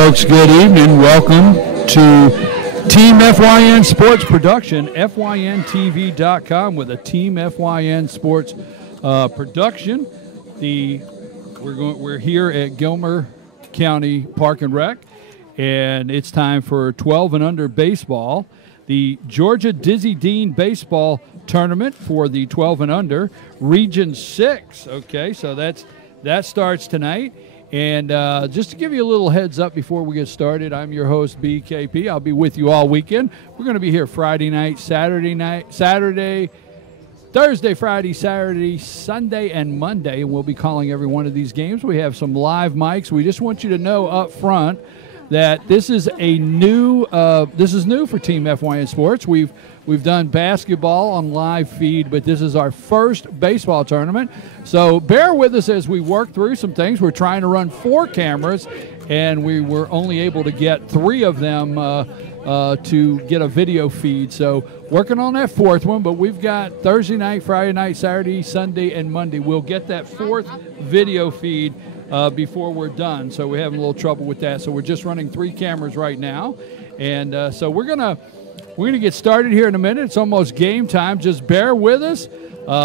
folks. Good evening. Welcome to Team FYN Sports Production, FYNTV.com with a Team FYN Sports production. We're here at Gilmer County Park and Rec, and it's time for 12 and under baseball. The Georgia Dizzy Dean Baseball Tournament for the 12 and under, Region 6. Okay, so that starts tonight. And just to give you a little heads up before we get started, I'm your host, BKP. I'll be with you all weekend. We're going to be here Friday night, Thursday, Friday, Saturday, Sunday, and Monday, and we'll be calling every one of these games. We have some live mics. We just want you to know up front that this is new for Team FYN Sports. We've done basketball on live feed, but this is our first baseball tournament. So bear with us as we work through some things. We're trying to run 4 cameras, and we were only able to get 3 of them to get a video feed. So working on that 4th one, but we've got Thursday night, Friday night, Saturday, Sunday, and Monday. We'll get that 4th video feed before we're done. So we're having a little trouble with that. So we're just running 3 cameras right now. And so we're gonna get started here in a minute. It's almost game time. Just bear with us.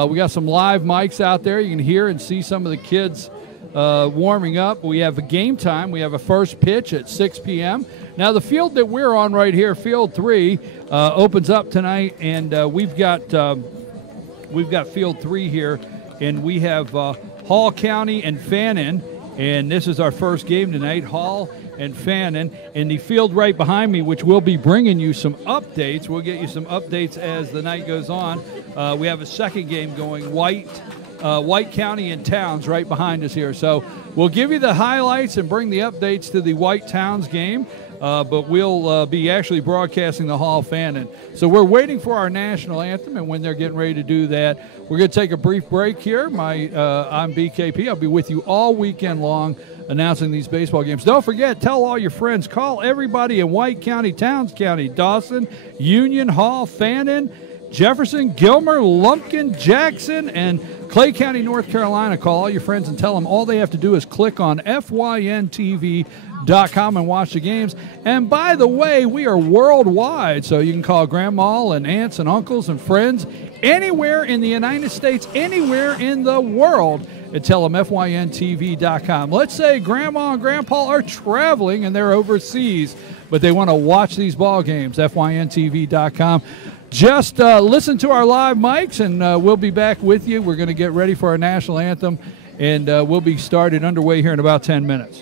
We got some live mics out there. You can hear and see some of the kids warming up. We have a game time. We have a first pitch at 6 p.m. Now, the field that we're on right here, Field 3, opens up tonight, and we've got Field 3 here, and we have Hall County and Fannin, and this is our first game tonight, Hall and Fannin. And the field right behind me, which we'll be bringing you some updates. We'll get you some updates as the night goes on. We have a second game going, White County and Towns right behind us here. So we'll give you the highlights and bring the updates to the White Towns game, but we'll be actually broadcasting the Hall Fannin. So we're waiting for our national anthem, and when they're getting ready to do that, we're going to take a brief break here. I'm BKP. I'll be with you all weekend long announcing these baseball games. Don't forget, tell all your friends, call everybody in White County, Towns County, Dawson, Union, Hall, Fannin, Jefferson, Gilmer, Lumpkin, Jackson, and Clay County, North Carolina. Call all your friends and tell them all they have to do is click on FYNTV.com and watch the games. And by the way, we are worldwide, so you can call grandma and aunts and uncles and friends anywhere in the United States, anywhere in the world, and tell them FYNTV.com. Let's say grandma and grandpa are traveling and they're overseas, but they want to watch these ball games, FYNTV.com. Just listen to our live mics, and we'll be back with you. We're going to get ready for our national anthem, and we'll be started underway here in about 10 minutes.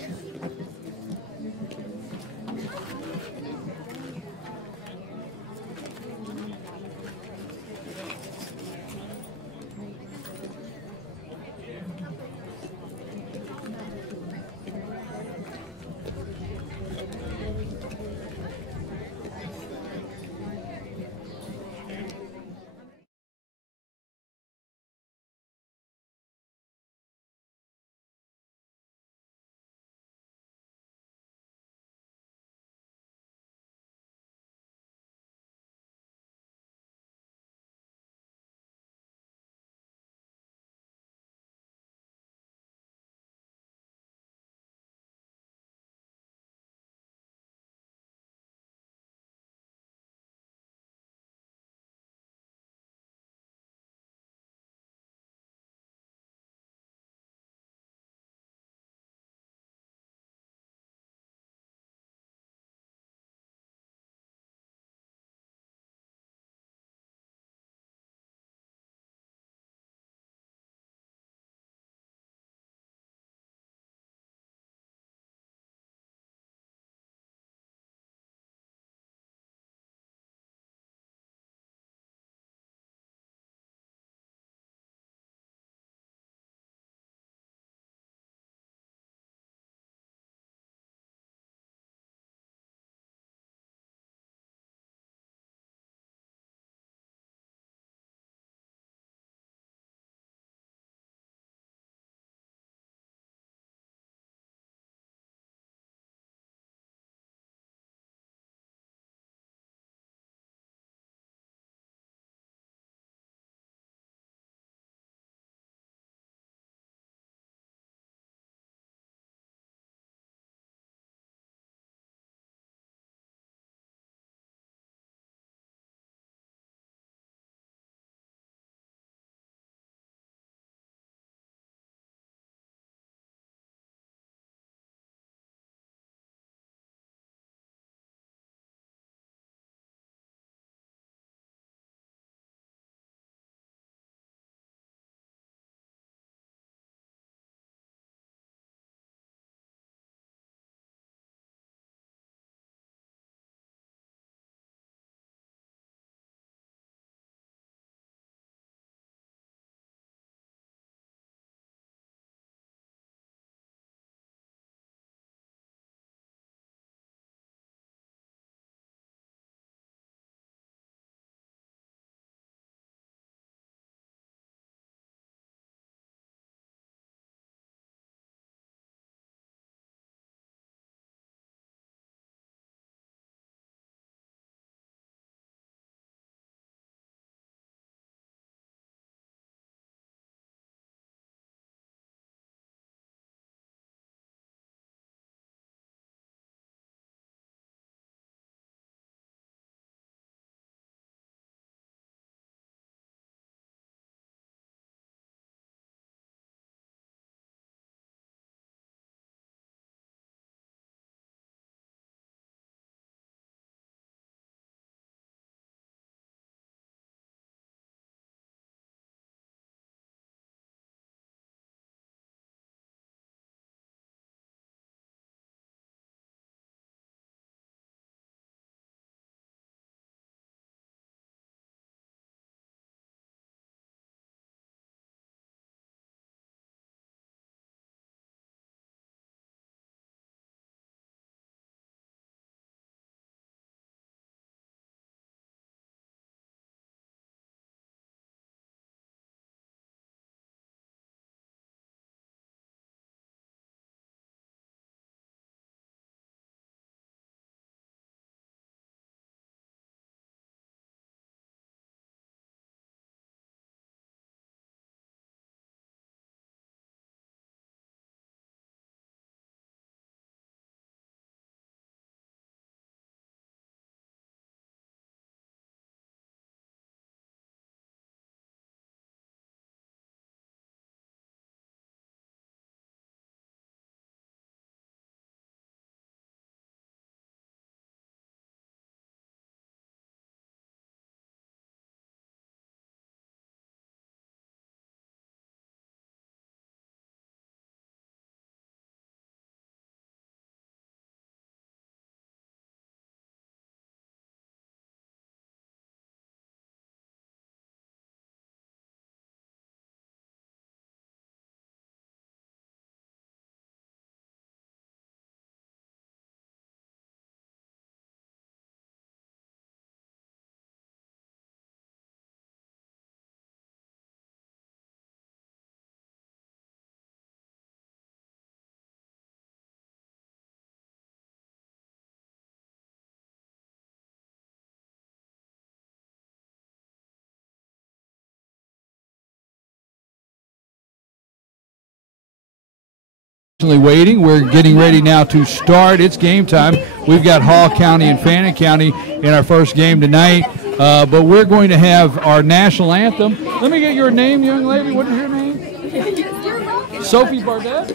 Waiting. We're getting ready now to start. It's game time. We've got Hall County and Fannin County in our first game tonight, but we're going to have our national anthem. Let me get your name, young lady. What is your name? Sophie Barnett.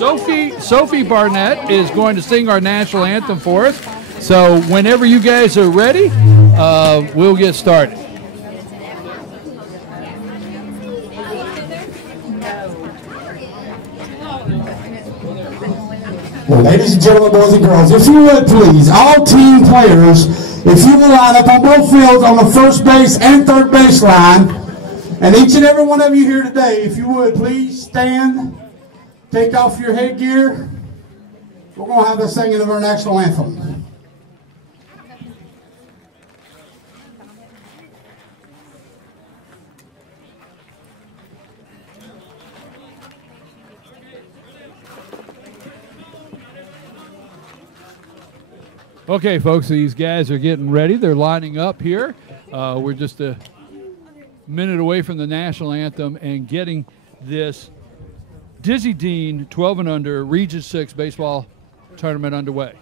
Sophie Barnett is going to sing our national anthem for us. So whenever you guys are ready, we'll get started. Ladies and gentlemen, boys and girls, if you would please, all team players, if you will line up on both fields on the first base and third base line, and each and every one of you here today, if you would please stand, take off your headgear. We're going to have the singing of our national anthem. Okay, folks, these guys are getting ready. They're lining up here. We're just a minute away from the national anthem and getting this Dizzy Dean 12 and under Region 6 baseball tournament underway.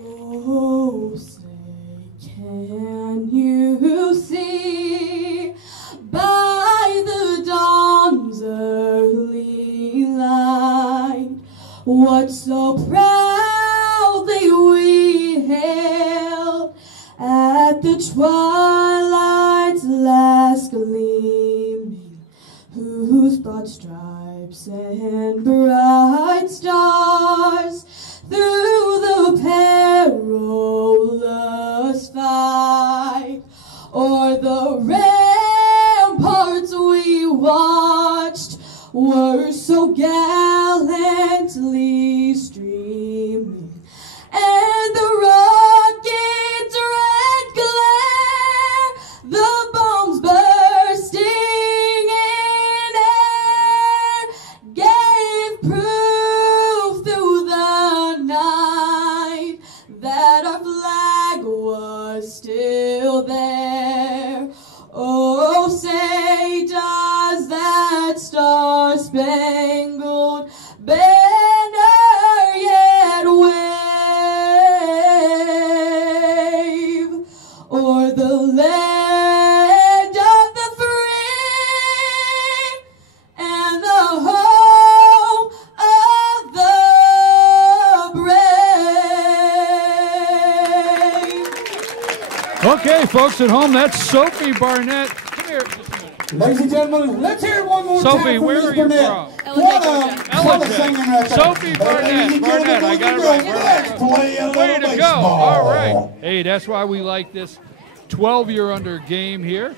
Oh, say, can you see by the dawn's early light what so proudly we hailed at the twilight's last gleaming, whose broad stripes and bright stars through the perilous fight o'er the ramparts we watched were so gallantly streaming, and the rocket's red glare, the bombs bursting in air, gave proof through the night that our flag was still there. Oh, say, does that star-spangled banner yet wave o'er the land of the free and the home of the brave? Okay, folks at home, that's Sophie Barnett. Come here. Ladies and gentlemen, let's hear it one more Sophie, time for where Ms. are you Barnett. from? What a singing right there. Sophie Barnett. Ladies and Barnett, I gentlemen, got it boys and right. girls, let's play a Way little to go. baseball. All right. Hey, that's why we like this 12-year-under game here.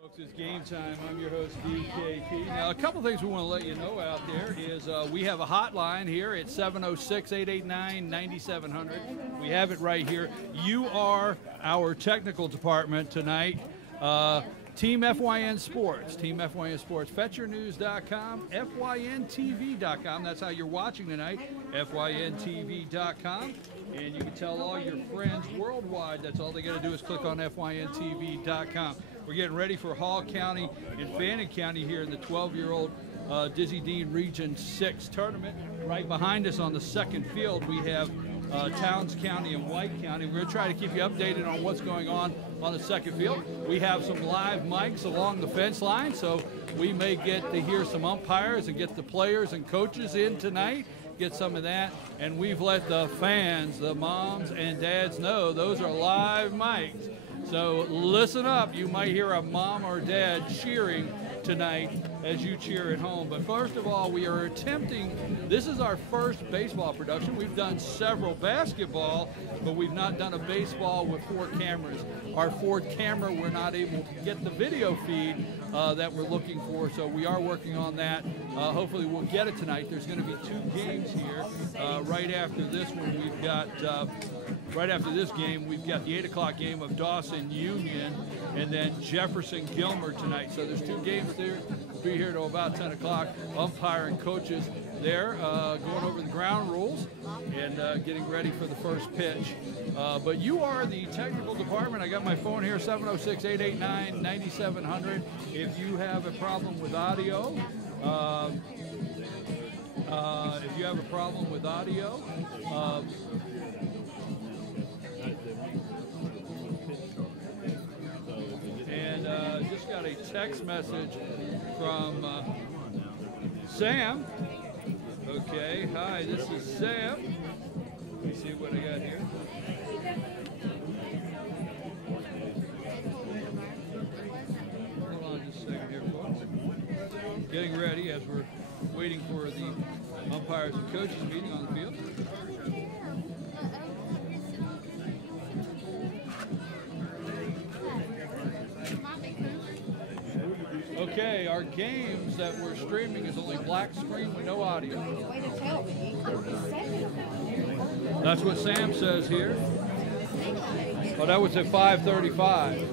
Folks, it's game time. I'm your host, DKP. Now, a couple things we want to let you know out there is we have a hotline here at 706-889-9700. We have it right here. You are our technical department tonight. Team FYN Sports, FetcherNews.com, FYNTV.com. That's how you're watching tonight, FYNTV.com. And you can tell all your friends worldwide, that's all they got to do is click on FYNTV.com. We're getting ready for Hall County and Fannin County here in the 12-year-old Dizzy Dean Region 6 tournament. Right behind us on the second field, we have Towns County and White County. We're going to try to keep you updated on what's going on the second field. We have some live mics along the fence line, so we may get to hear some umpires and get the players and coaches in tonight, get some of that. And we've let the fans, the moms and dads know those are live mics. So listen up. You might hear a mom or dad cheering tonight as you cheer at home. But first of all, we are attempting, this is our first baseball production. We've done several basketball, but we've not done a baseball with 4 cameras. Our 4th camera, we're not able to get the video feed that we're looking for, so we are working on that. Hopefully we'll get it tonight. There's going to be 2 games here. Right after this one, we've got, right after this game, we've got the 8 o'clock game of Dawson Union, and then Jefferson Gilmer tonight. So there's 2 games there. Be here till about 10 o'clock. Umpire and coaches there going over the ground rules and getting ready for the first pitch. But you are the technical department. I got my phone here, 706-889-9700. If you have a problem with audio, and just got a text message from Sam. Okay, hi, this is Sam. Let me see what I got here. Hold on just a second here, folks. Getting ready as we're waiting for the umpires and coaches meeting on the field. Okay, our games that we're streaming is only black screen with no audio. That's what Sam says here. Oh, that was at 5:35.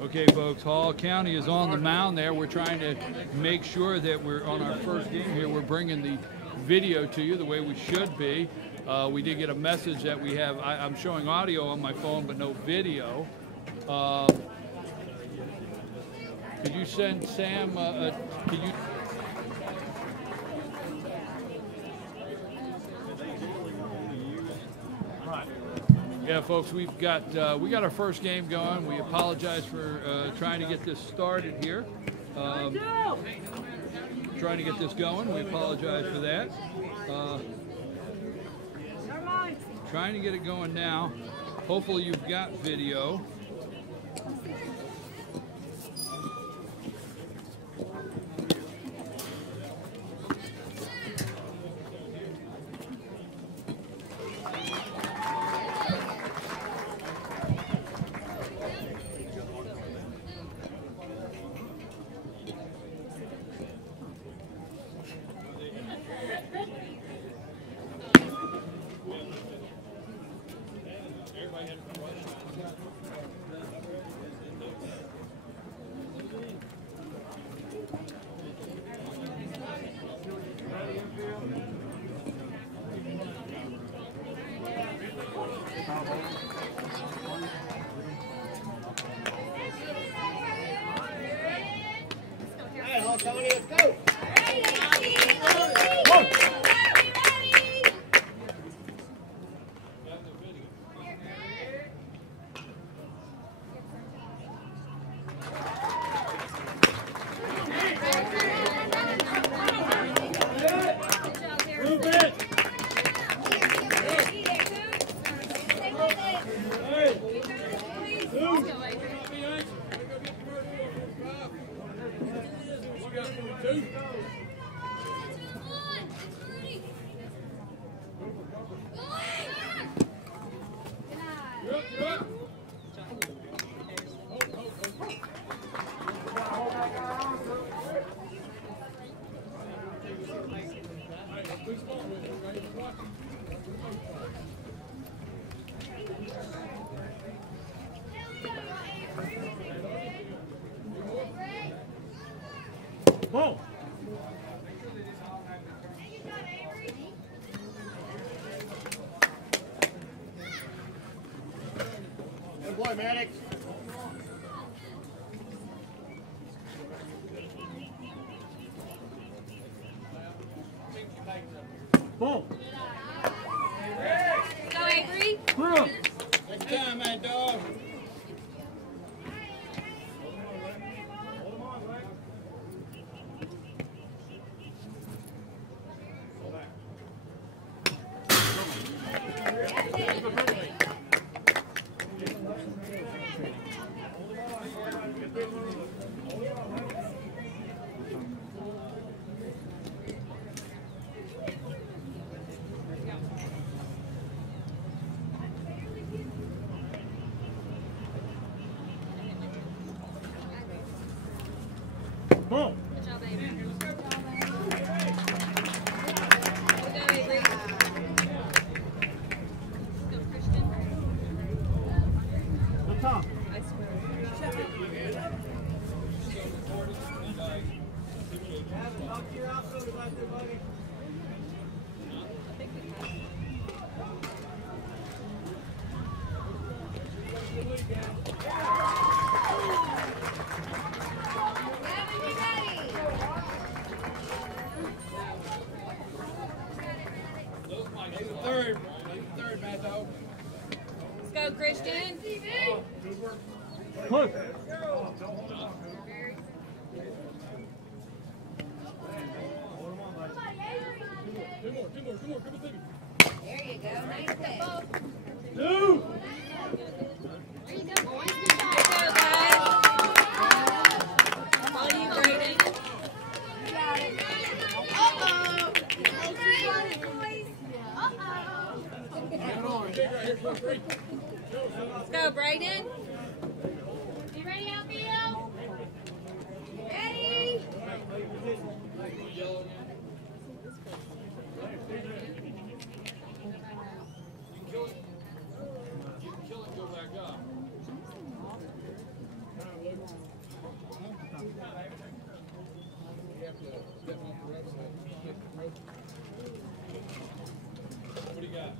Okay, folks, Hall County is on the mound there. We're trying to make sure that we're on our first game here. We're bringing the video to you the way we should be. We did get a message that we have, I'm showing audio on my phone, but no video. Could you send Sam, could you? Yeah, Yeah, folks, we got our first game going. We apologize for trying to get this started here. Trying to get this going. We apologize for that. Trying to get it going now. Hopefully you've got video. Boom. Good boy, Maddox. Boom. Go, Avery. Boom. Next time, Mad Dog. Boom. Good job, Avery. Go, Avery. Go, Christian. Good top. I swear. I think we have. Third, Mad Dog. Let's go, Christian. Push. There you go. Nice hit. Two. Good go, guys. All you, Brayden. Let's go, Brayden. You ready, outfield? Ready? What do you got?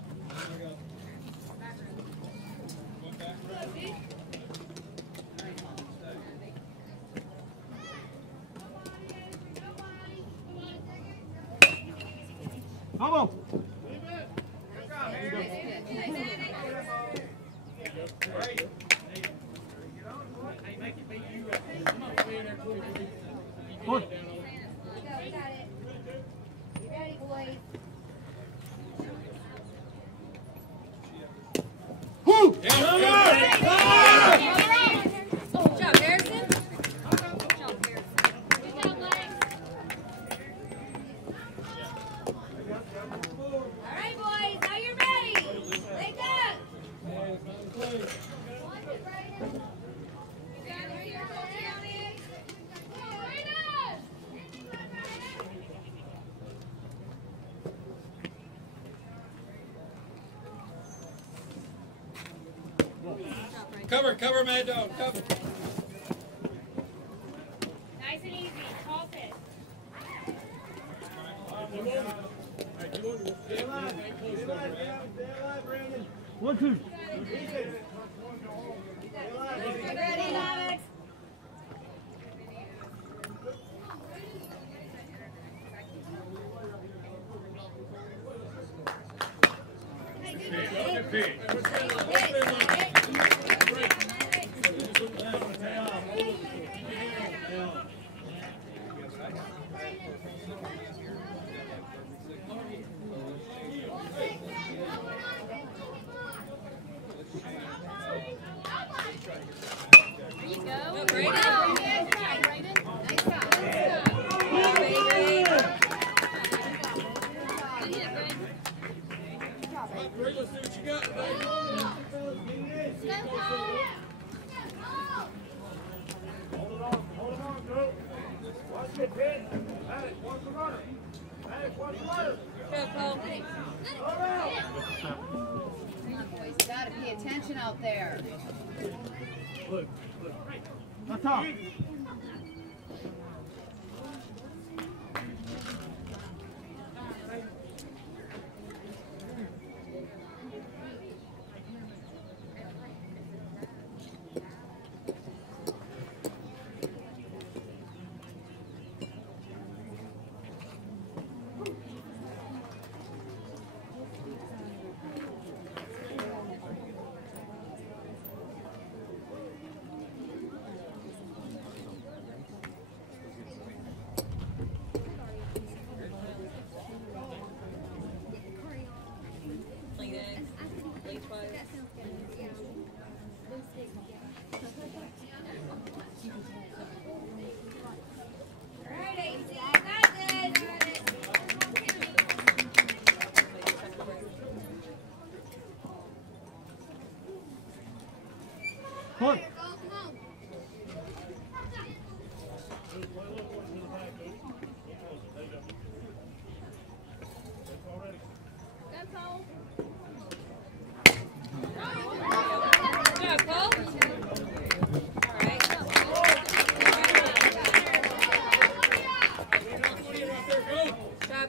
Vamos. One. Go, we got it. You ready, boys? Woo! Good job, Harrison. Good job, Harrison. Good job, Lex. All right, boys, now you're ready. Wake up. Cover, Mad Dog, cover. Nice and easy. Toss it. One, two. Get ready, Alex. There you go. Brayden. Nice job. Let's see what you got today. Hold it on, go. Watch it, hit. Alex, watch the runner. Alex, watch the runner. Go, Cole. Come on, boys, you gotta pay attention out there. On top. One.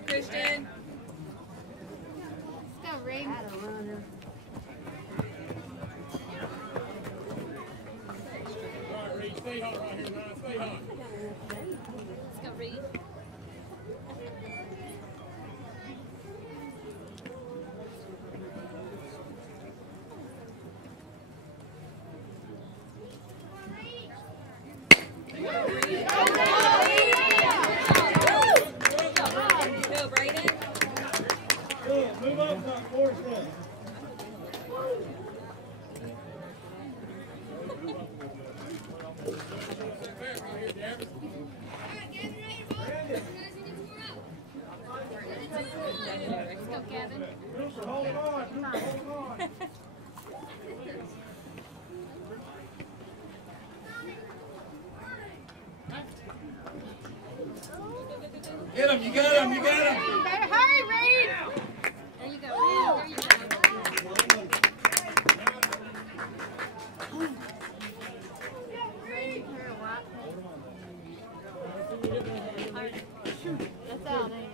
Christian. Let's go, Ring. Stay hot right here, man. Stay hot. Let's go, Reed. Go, Brayden. Move up, not force them. Let's go, Kevin. Cooper, hold on. Cooper, hold on. Get him, you got him, you got him. You better hurry, Reed. There you go, Reed. There you go. That's out, ain't it?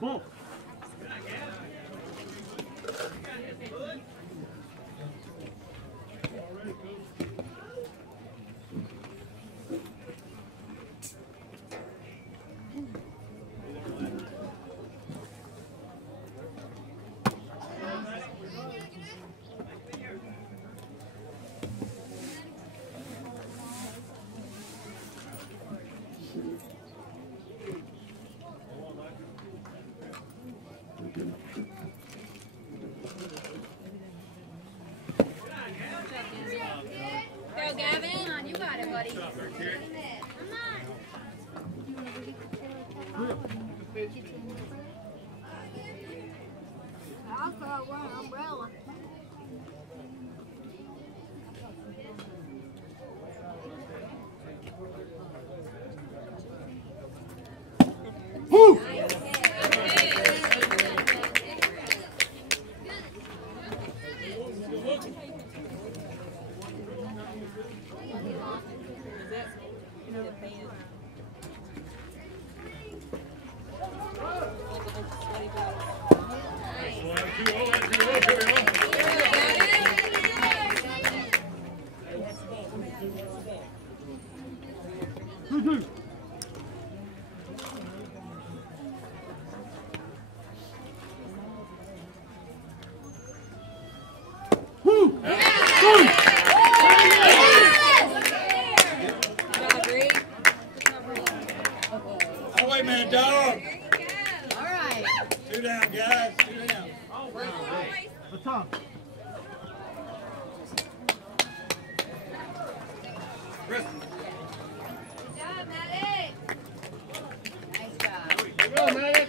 Boom. buddy. I'll throw one umbrella. Woo! Oh, wait a minute, dog. All right. 2 down, guys. 2 down. The tongue. Chris. Good job, Maddie. Nice job. Go, Medic.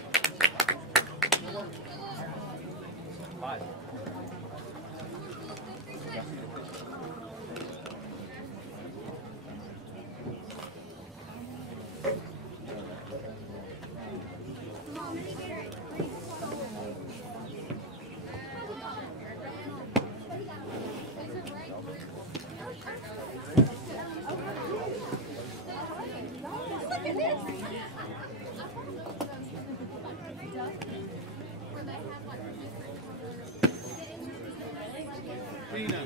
Tina,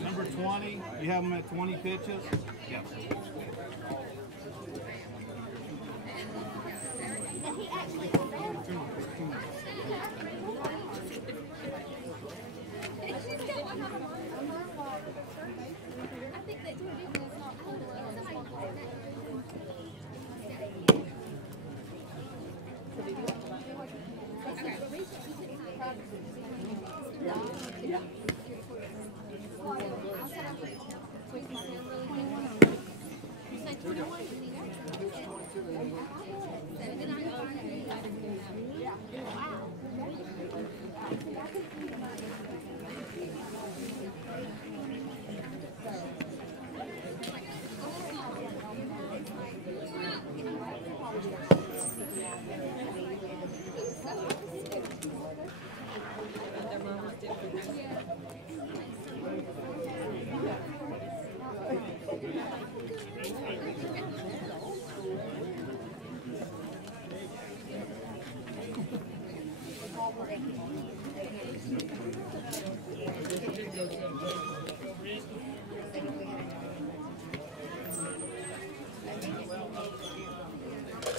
number 20, you have them at 20 pitches? Yep.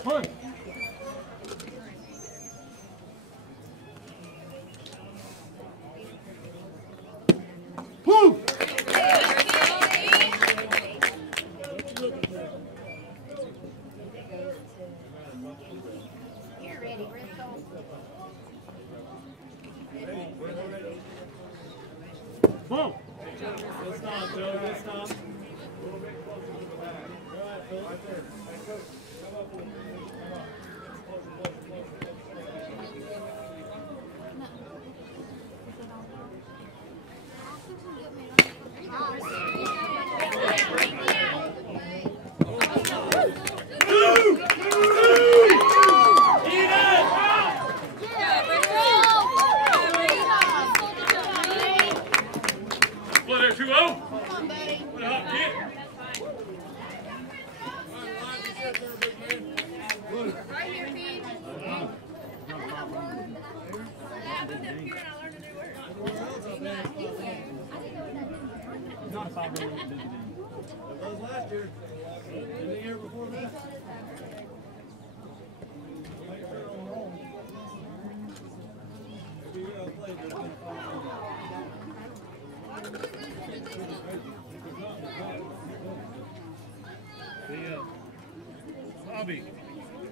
Push. Woo! You're ready, Bristol. Boom. Well, there 2-0. Come on, buddy. What a hot kick. Right here, Pete. Yeah, I moved up here and I learned a new word. Not if I really did it. That was last year. And the year before that. Every year I played, there's been a final.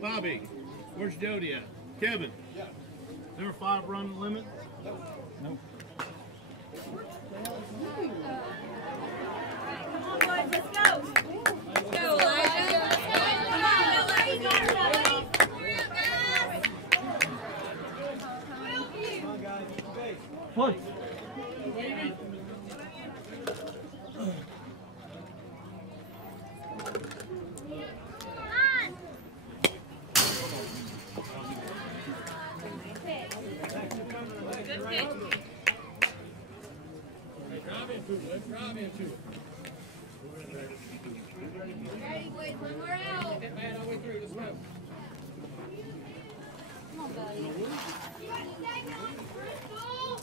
Bobby, where's Jody at? Kevin, number 5 run limit? Nope. Come on, boys, let's go. Push. Drive into it. Ready, boys, one more out. Hit man all the way through. Let's go. Come on, buddy. You got to stay down, Crystal.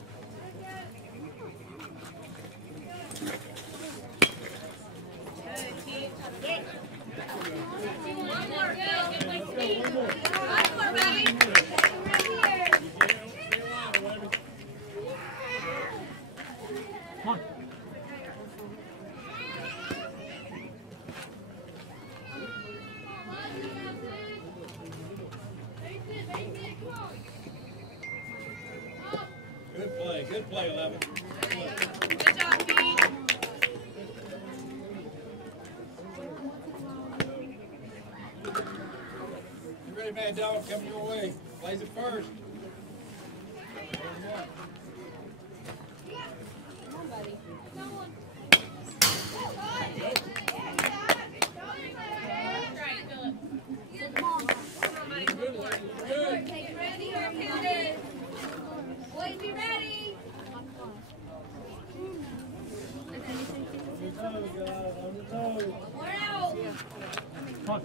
Good, kid. One more, go. Get my speed. One more, baby. Right here. Come on. Good play, Levin. Good job, Pete. You ready, Mad Dog? Coming your way. Plays it first. Come on, buddy. Right, Philip. Come on, buddy. One more. Good. Take it ready or count it. Boys, be ready. One more out. Push.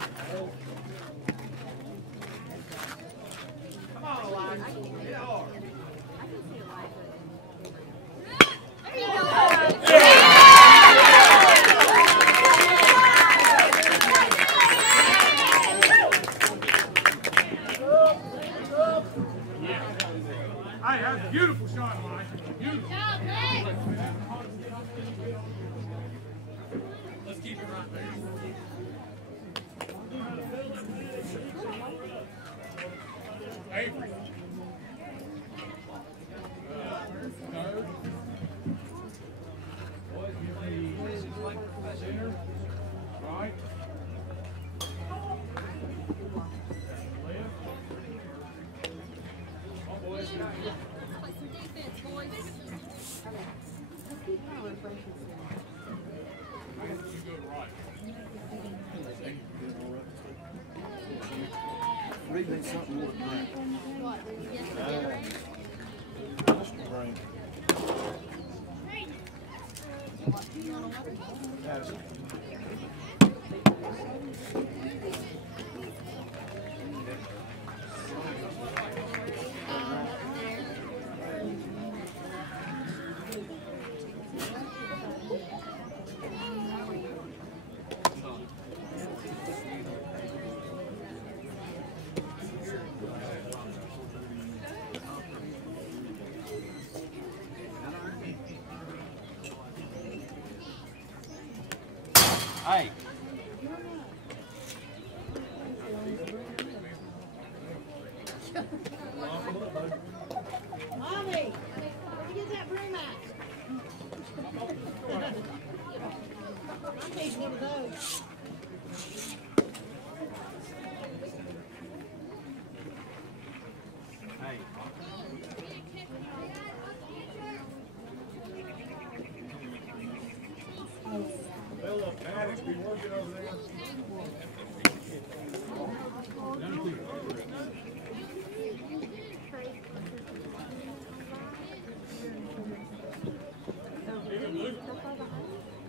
Hey, that's a beautiful shot, Mike. Beautiful. Job, Lex. Let's keep it right there. Avery. Third. Center. Right. Read me something more than that. Drink. Yes. Hey. Mommy, where'd you get that broom at? I need one of those. Hey. Philip Maddox be working over there.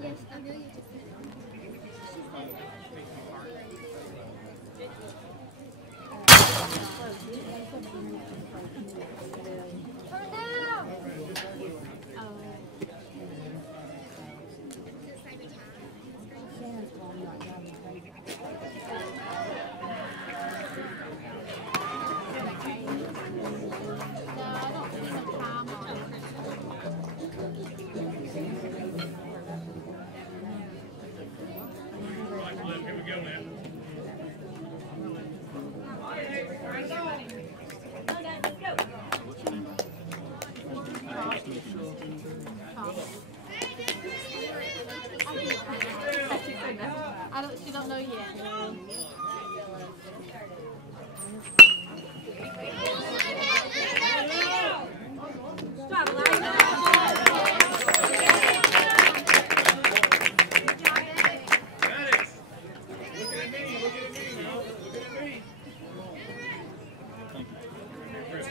Yes, I know you just said Turn down. Here we go now. Let's go.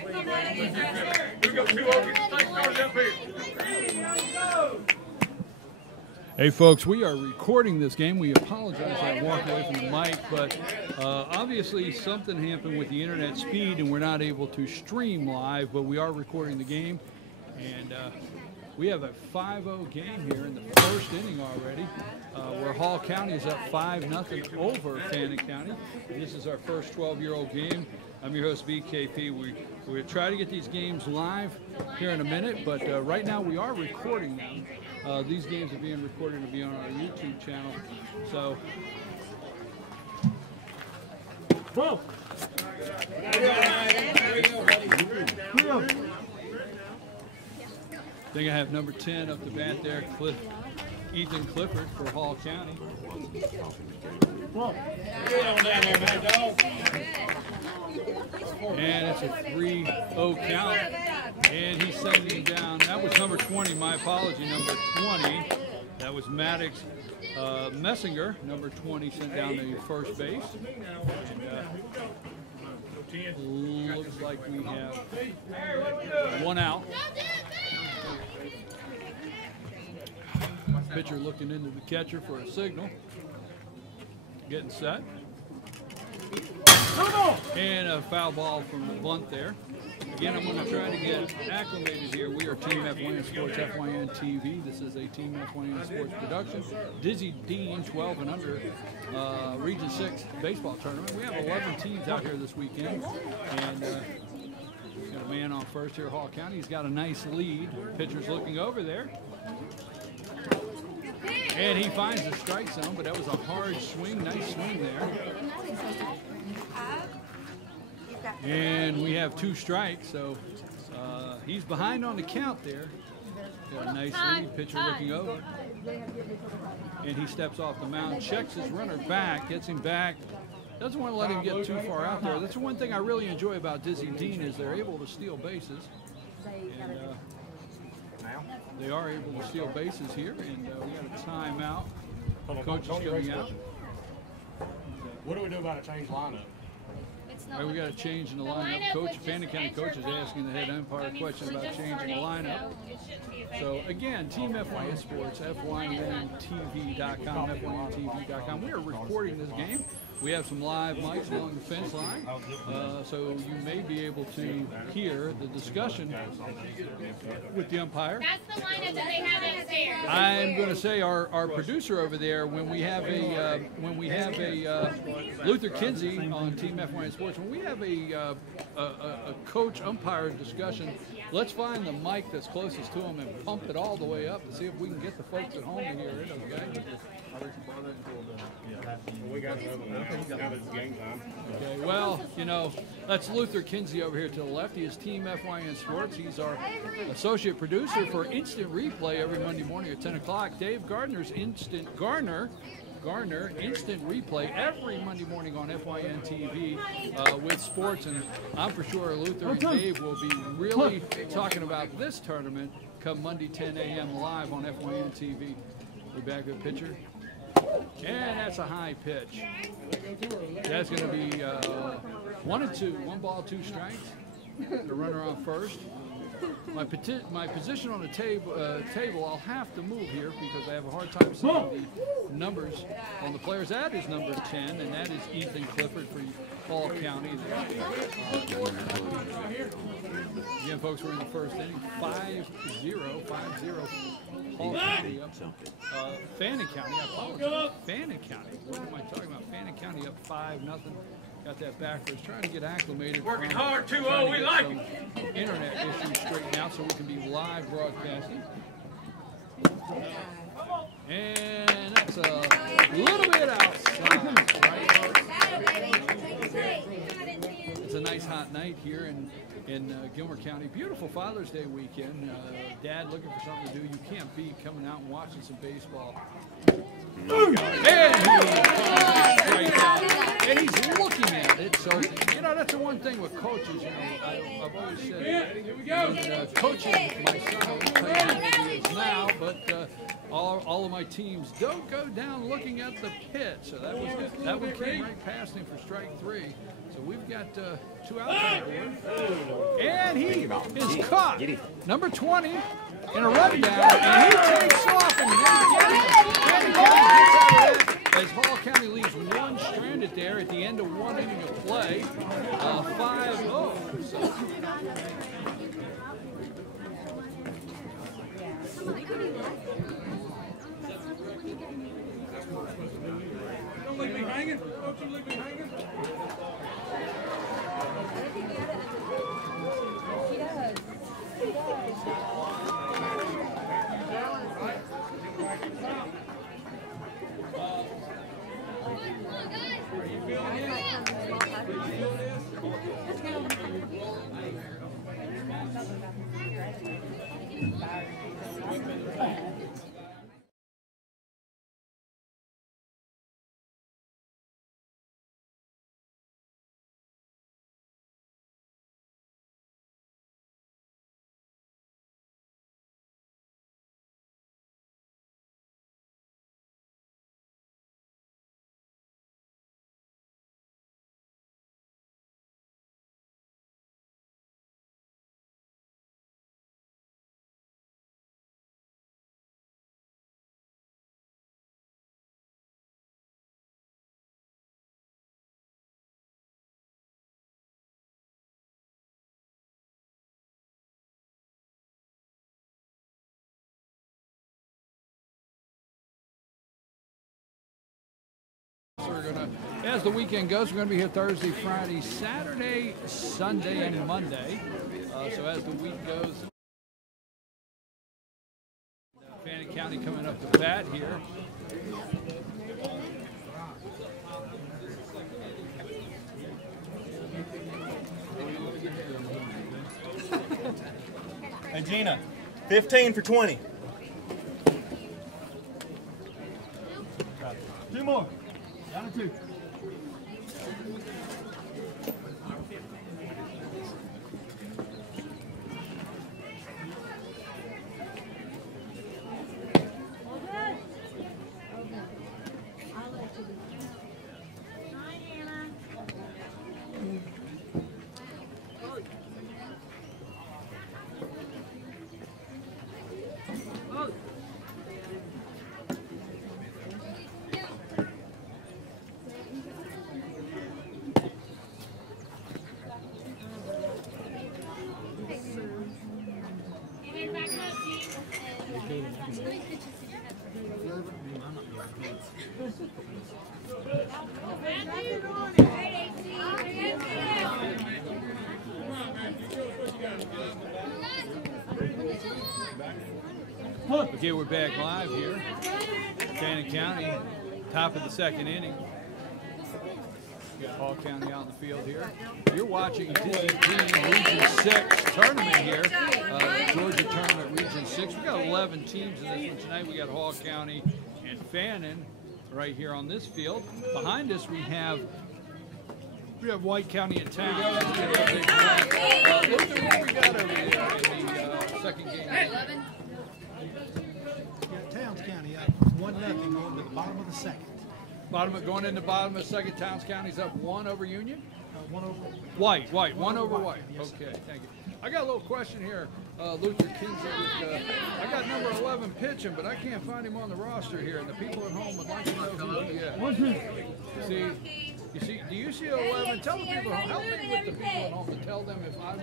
We got 2 open starters up here. Hey, folks, we are recording this game. We apologize I walked away from the mic, but obviously something happened with the internet speed, and we're not able to stream live, but we are recording the game. And we have a 5-0 game here in the first inning already, where Hall County is up 5-0 over Fannin County. This is our first 12-year-old game. I'm your host, BKP. We'll try to get these games live here in a minute, but right now we are recording them. These games are being recorded to be on our YouTube channel. So, Whoa. I think I have number 10 up the bat there, Ethan Clifford for Hall County. Get on down there, Mad Dog. And it's a 3-0 count. And he's sending down. That was number 20. My apology, number 20. That was Maddox Messinger, number 20, sent down to first base. And, looks like we have 1 out. Pitcher looking into the catcher for a signal. Getting set. And a foul ball from the bunt there. Again, I'm going to try to get acclimated here. We are Team FYN Sports, FYN TV. This is a Team FYN Sports production. Dizzy Dean, 12 and under, Region 6 baseball tournament. We have 11 teams out here this weekend. And got a man on first here, Hall County. He's got a nice lead. Pitcher's looking over there. And he finds the strike zone, but that was a hard swing. Nice swing there. And we have 2 strikes, so he's behind on the count there. Got a nice lead. Pitcher looking over. And he steps off the mound, checks his runner back, gets him back. Doesn't want to let him get too far out there. That's one thing I really enjoy about Dizzy Dean is they're able to steal bases. And they are able to steal bases here, and we got a timeout. Coach is coming out. What do we do about a change lineup? All right, we got a change in the lineup. Coach, Fannin County coach is asking the head umpire a question about changing the lineup. So again, Team FYN Sports, FYNTV.com, FYNTV.com. We are recording this game. We have some live mics along the fence line, so you may be able to hear the discussion with the umpire. That's the lineup that they have upstairs. I'm going to say our producer over there, when we have a Luther Kinsey on Team FYN Sports, when we have a coach umpire discussion, let's find the mic that's closest to him and pump it all the way up and see if we can get the folks at home to hear it. Okay. We got another one. Now that it's game time. Okay, well, you know, that's Luther Kinsey over here to the left. He is Team FYN Sports. He's our associate producer for Instant Replay every Monday morning at 10 o'clock. Dave Gardner's Instant Replay every Monday morning on FYN TV with sports. And I'm for sure Luther and Dave will be really talking about this tournament come Monday 10 a.m. live on FYN TV. We're back with pitcher. And that's a high pitch. That's going to be 1-2. 1 ball, 2 strikes. The runner on first. My position on the table, I'll have to move here because I have a hard time seeing the numbers on the players. That is number 10, and that is Ethan Clifford for Hall County. Again, folks, we're in the first inning. 5-0. Hall County up. Fannin County, I apologize. Fannin County. What am I talking about? Fannin County up 5-0. Got that backwards. Trying to get acclimated. Working hard, 2-0. We like it. Internet issues straightened out so we can be live broadcasting. And that's a little bit outside, right? It's a nice hot night here in Gilmer County. Beautiful Father's Day weekend. Dad looking for something to do. You can't beat coming out and watching some baseball. And he's looking at it. So, you know, that's the one thing with coaches. You know, I've always said, coaching my son, he's playing now, but all of my teams don't go down looking at the pitch. So that one came right past him for strike 3. So we've got 2 outs on the board. And he is caught. Number 20 in a rundown, and he takes off and as Hall County leaves 1 stranded there at the end of 1 inning of play. 5-0. So. Don't leave me hanging. Don't you leave me hanging. She does. She does. We're gonna, as the weekend goes, we're going to be here Thursday, Friday, Saturday, Sunday, and Monday. So as the week goes, Fannin County coming up to bat here. Hey Gina, 15 for 20. 2 more. Down to 2. Okay, we're back live here. Fannin County, top of the 2nd inning. We got Hall County out in the field here. You're watching Disney Team Region 6 tournament here. Georgia Tournament Region 6. We got 11 teams in this one tonight. We got Hall County and Fannin right here on this field. Behind us we have White County and Town. Look at what we got over there in the second game. 11. Towns County up 1-0 going to the bottom of the 2nd. Going into bottom of the 2nd. Towns County's up 1 over Union. 1 over White. 1 over White. Yes, Okay, thank you. I got a little question here. Luther Kinsey, I got number 11 pitching, but I can't find him on the roster here, and the people at home would like to know who he is. Do you see 11? Tell the people at home. Help me with the people at home and tell them if I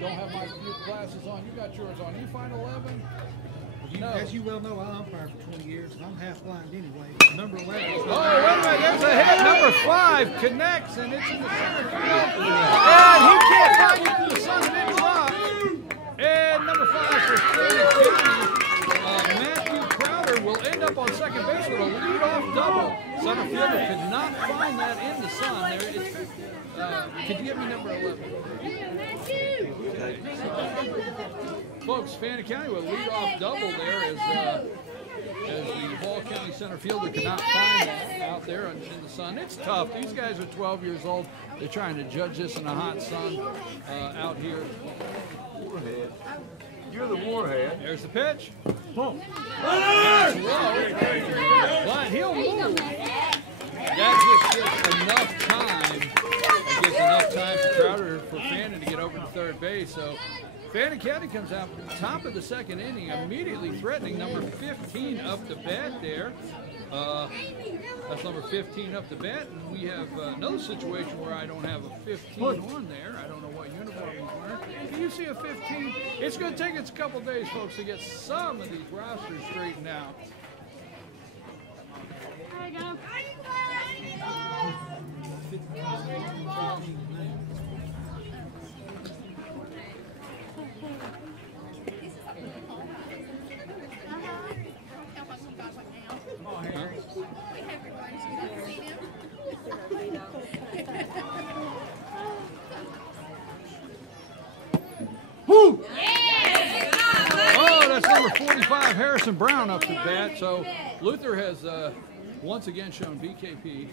don't have my glasses on. You got yours on. You find 11? No. As you well know, I umpired for 20 years, and I'm half blind anyway. Number 11 is wait a minute. There's a hit. Number 5 connects, and it's in the center field. And he can't find it through the sun and it drops. And number 5 for Matthew Crowder will end up on second base with a lead-off double. Center fielder could not find that in the sun. Could you give me number 11? Okay. Folks, Fannin County with a lead-off double there as the Hall County center fielder could not find that out there in the sun. It's tough. These guys are 12 years old. They're trying to judge this in the hot sun out here. Warhead. You're the warhead. There's the pitch. Boom. But he'll move. That just gives enough time That gives enough time for Crowder for Fannin to get over to third base. So Fannin County comes out top of the second inning, immediately threatening number 15 up the bat there. That's number 15 up the bat, and we have another situation where I don't have a 15 on there. I don't know what uniform he's wearing. Do you see a 15? It's going to take us a couple days, folks, to get some of these rosters straightened out. There you go. Woo! Oh, that's number 45, Harrison Brown up to bat. So Luther has once again showing BKP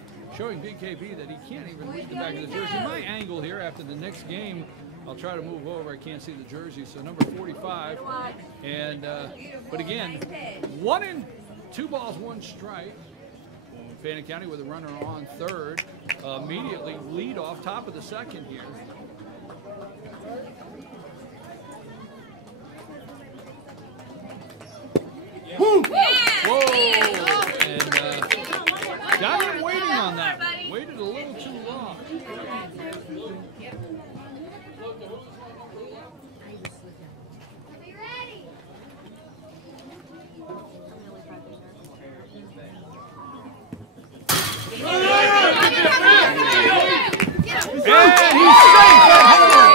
that he can't even read the back of the jersey. My angle here after the next game, I'll try to move over. I can't see the jersey. So number 45, and but again, 1 in 2 balls, 1 strike. Fannin County with a runner on third, immediately lead off top of the second here. Woo! Whoa! And got him waiting on that one. Waited a little too long. And he's safe at home.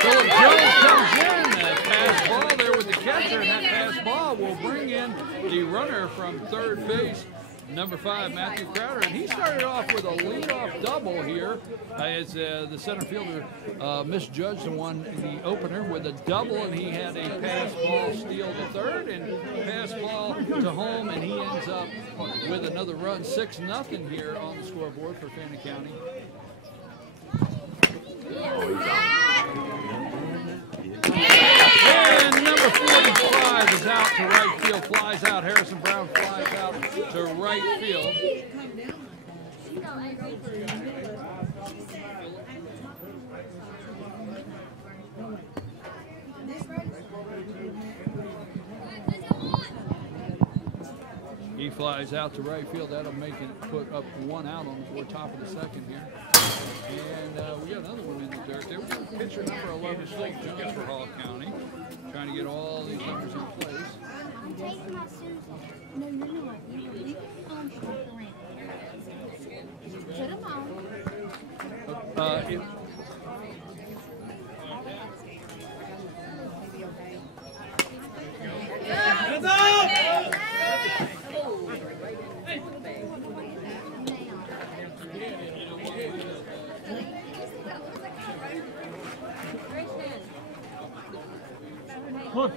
Philip Jones comes in. A pass ball there with the catcher, and that pass ball will bring in the runner from third base, number 5, Matthew Crowder. And he started off with a leadoff double here as the center fielder misjudged the one in the opener with a double, and he had a pass ball steal to third and pass ball to home, and he ends up with another run, 6-0 here on the scoreboard for Fannin County. And number 45 is out to right field, flies out. Harrison Brown flies out to right field. He flies out to right field. That'll make it put up 1 out on the board, top of the second here. And we got another one in the dirt there. We're going to pitcher number 11, Slate Jones for Hall County. Trying to get all these numbers in place. I'm taking my Susan. No, you're not. You will leave them Put them on. Hands up! Look.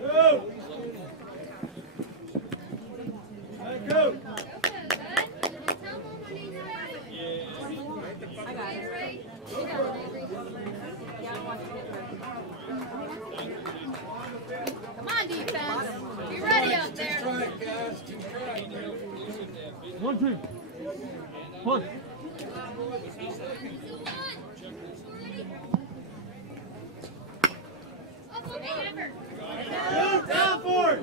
Go! Let go! Come on, defense. Be ready up there. 1, 2. Push. Down for it!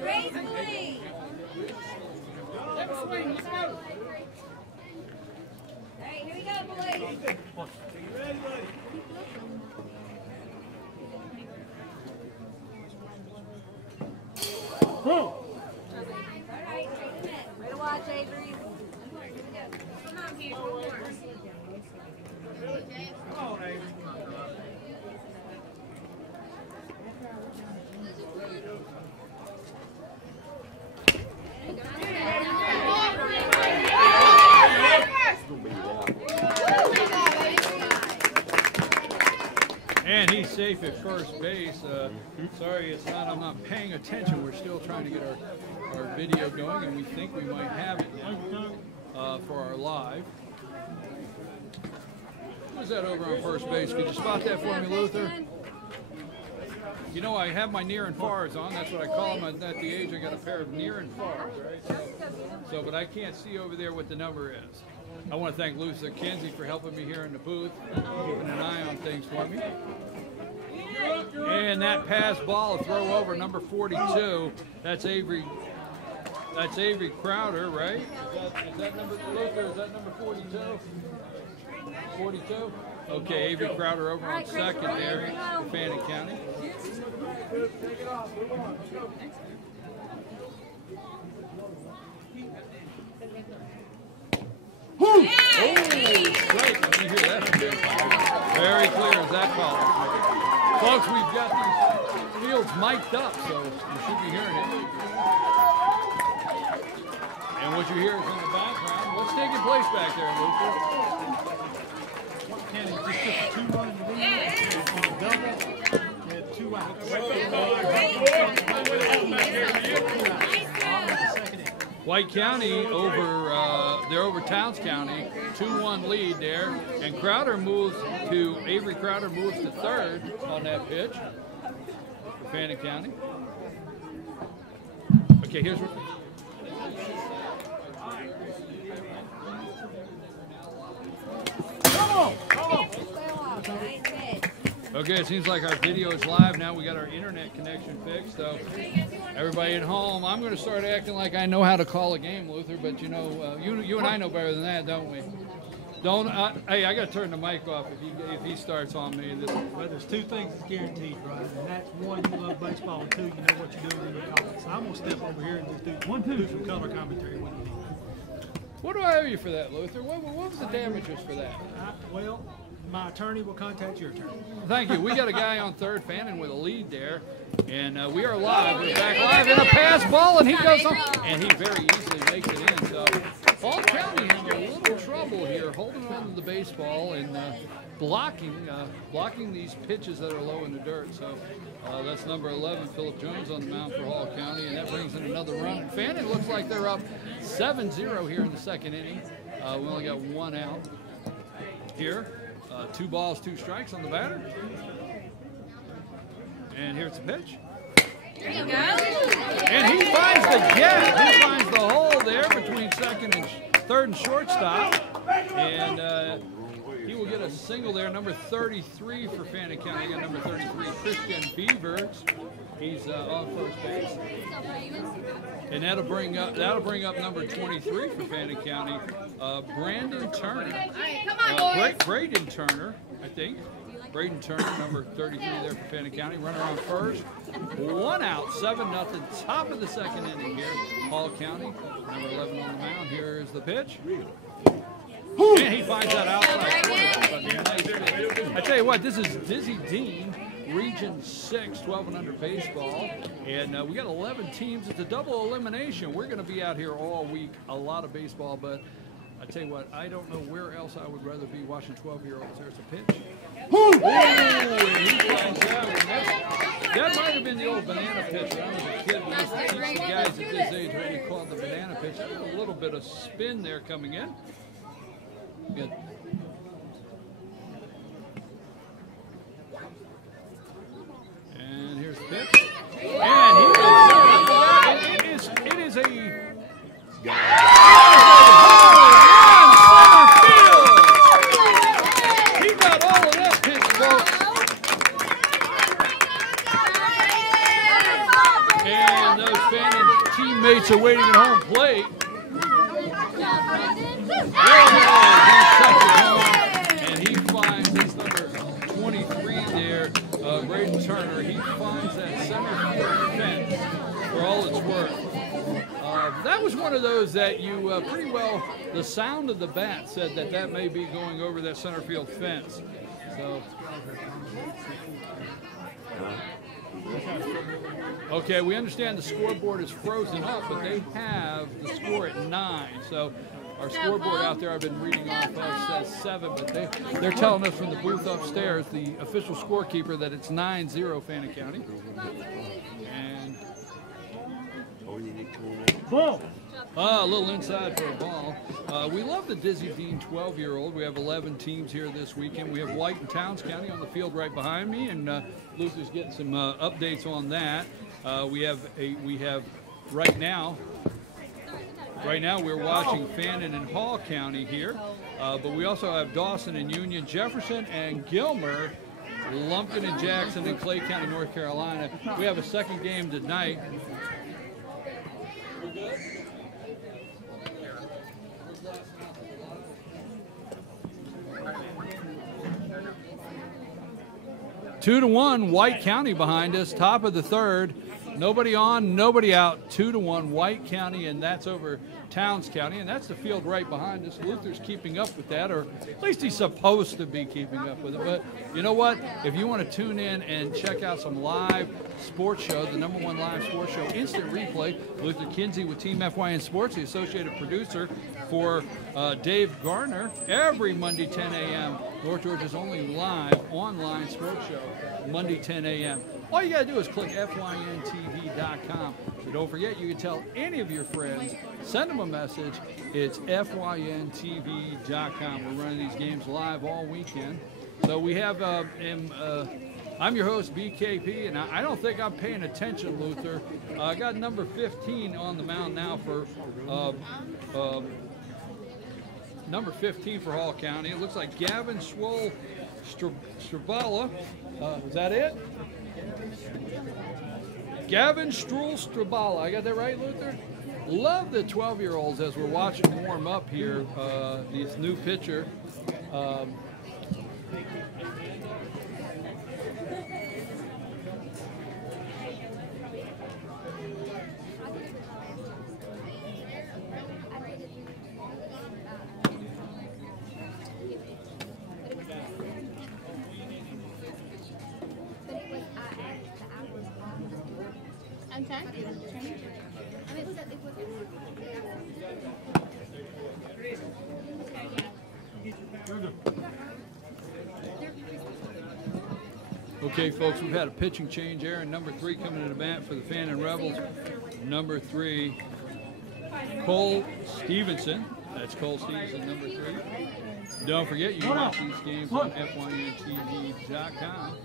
Gracefully. Hey, here we go, boys. Ready, buddy? All right, take a minute. Way to watch, Avery. Come on, Pete. One more. Come on, Avery. And he's safe at first base. Sorry, I'm not paying attention. We're still trying to get our video going, and we think we might have it now for our live. Who's that over on first base? Could you spot that for me, Luther? You know, I have my near and fars on. That's what I call them. At the age, I got a pair of near and fars, right? So, but I can't see over there what the number is. I want to thank Luther Kinsey for helping me here in the booth, keeping an eye on things for me. And that pass ball, a throw over, number 42. That's Avery. That's Avery Crowder, right? Is that number, Luther, is that number 42? 42? Okay, Avery Crowder over on second there for Fannin County. Oh, straight. Let me hear that. Very clear as that call. Folks, we've got these fields mic'd up, so you should be hearing it. And what you hear is in the background. What's taking place back there, Luther? Kenny just took a 2-run lead on a double. They had 2 outs. White County over, they're over Towns County, 2-1 lead there, and Crowder moves to, Avery Crowder moves to third on that pitch for Fannin County. Okay, here's what. Okay, it seems like our video is live now. We got our internet connection fixed, so everybody at home, I'm going to start acting like I know how to call a game, Luther, but you know, you and I know better than that, don't we? Don't, hey, I got to turn the mic off if he starts on me. Well, there's 2 things that's guaranteed, right? And that's 1, you love baseball, and 2, you know what you're doing when you call it. So I'm going to step over here and just do some color commentary when you need. What do I owe you for that, Luther? What was the damages for that? Well, my attorney will contact your attorney. Thank you. We got a guy on third, Fannin, with a lead there, and we are live. We're back live in a pass ball, and he goes on, and he very easily makes it in. So Hall County has a little trouble here holding on to the baseball and blocking these pitches that are low in the dirt. So that's number 11, Phillip Jones, on the mound for Hall County, and that brings in another run. And Fannin looks like they're up 7-0 here in the second inning. We only got 1 out here. 2 balls, 2 strikes on the batter. And here's the pitch. There you go. And he finds the gap. He finds the hole there between third and shortstop. And he will get a single there. Number 33 for Fannin County. Got number 33, Christian Beavers. He's on first base. And that'll bring up number 23 for Fannin County, Brandon Turner. Braden Turner, I think. Braden Turner, number 33 there for Fannin County. Runner on first. 1 out, 7-0. Top of the second inning here. Hall County, number 11 on the mound. Here is the pitch. And he finds that outside corner. I tell you what, this is Dizzy Dean, Region 6, 12 and under baseball. And we got 11 teams. It's a double elimination. We're going to be out here all week. A lot of baseball, but I tell you what, I don't know where else I would rather be watching 12-year-olds. There's a pitch. Oh, and he finds that one. That might have been the old banana pitch. When I was a kid, we used to teach the guys at this age what we called the banana pitch. A little bit of spin there coming in. Good. And here's the pitch. And he is, it is a center field. He got all of that pitch, folks. And those Fannin teammates are waiting at home plate. And he finds, he's number 23 there, Braden Turner. He finds that center field fence for all it's worth. That was one of those that you pretty well, the sound of the bat said that may be going over that center field fence. So, okay, we understand the scoreboard is frozen up, but they have the score at 9. So our scoreboard out there I've been reading off of says 7, but they're telling us from the booth upstairs, the official scorekeeper, that it's 9-0 Fannin County. And boom. A little inside for a ball. We love the Dizzy Dean 12-year-old. We have 11 teams here this weekend. We have White and Towns County on the field right behind me, and Luther's getting some updates on that. We have right now we're watching Fannin and Hall County here, but we also have Dawson and Union, Jefferson and Gilmer, Lumpkin and Jackson in Clay County, North Carolina. We have a second game tonight. 2-1, White County behind us, top of the third. Nobody on, nobody out. 2-1, White County, and that's over Towns County, and that's the field right behind us. Luther's keeping up with that, or at least he's supposed to be keeping up with it. But you know what? If you want to tune in and check out some live sports show, the #1 live sports show, Instant Replay, Luther Kinsey with Team FYN Sports, the associated producer for Dave Garner, every Monday 10 a.m. North Georgia's only live online sports show, Monday 10 a.m. All you got to do is click FYNTV.com. So don't forget, you can tell any of your friends, send them a message. It's FYNTV.com. We're running these games live all weekend. So we have, I'm your host, BKP, and I don't think I'm paying attention, Luther. I got number 15 on the mound now for number 15 for Hall County. It looks like Gavin Strabala. Is that it? Gavin Strabala. I got that right, Luther? Love the 12-year-olds as we're watching them warm up here. This new pitcher. Okay, folks, we've had a pitching change there, and number 3 coming to the bat for the Fannin Rebels. Number 3, Cole Stevenson. That's Cole Stevenson, number 3. Don't forget, you can watch these games on FYNTV.com.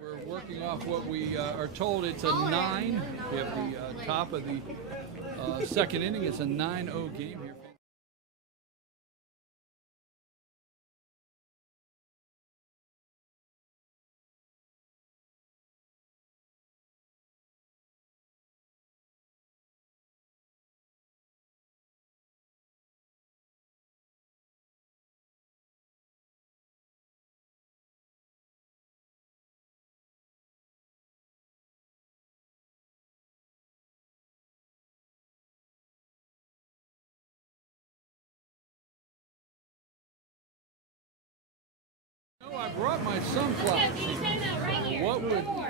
We're working off what we are told. It's a 9. We have the top of the second inning. It's a 9-0 game here. I brought my sunflower seeds.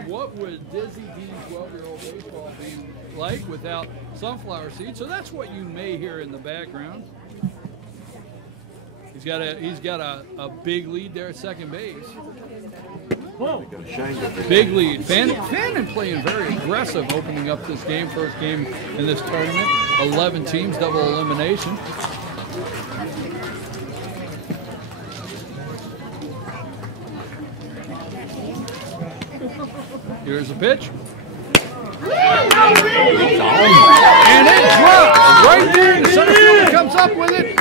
What would Dizzy Dean 12-year-old baseball be like without sunflower seeds? So that's what you may hear in the background. He's got a big lead there at second base. Big lead. Fannin playing very aggressive, opening up this game, first game in this tournament. 11 teams, double elimination. Here's a pitch. And it drops right there. The center fielder comes up with it.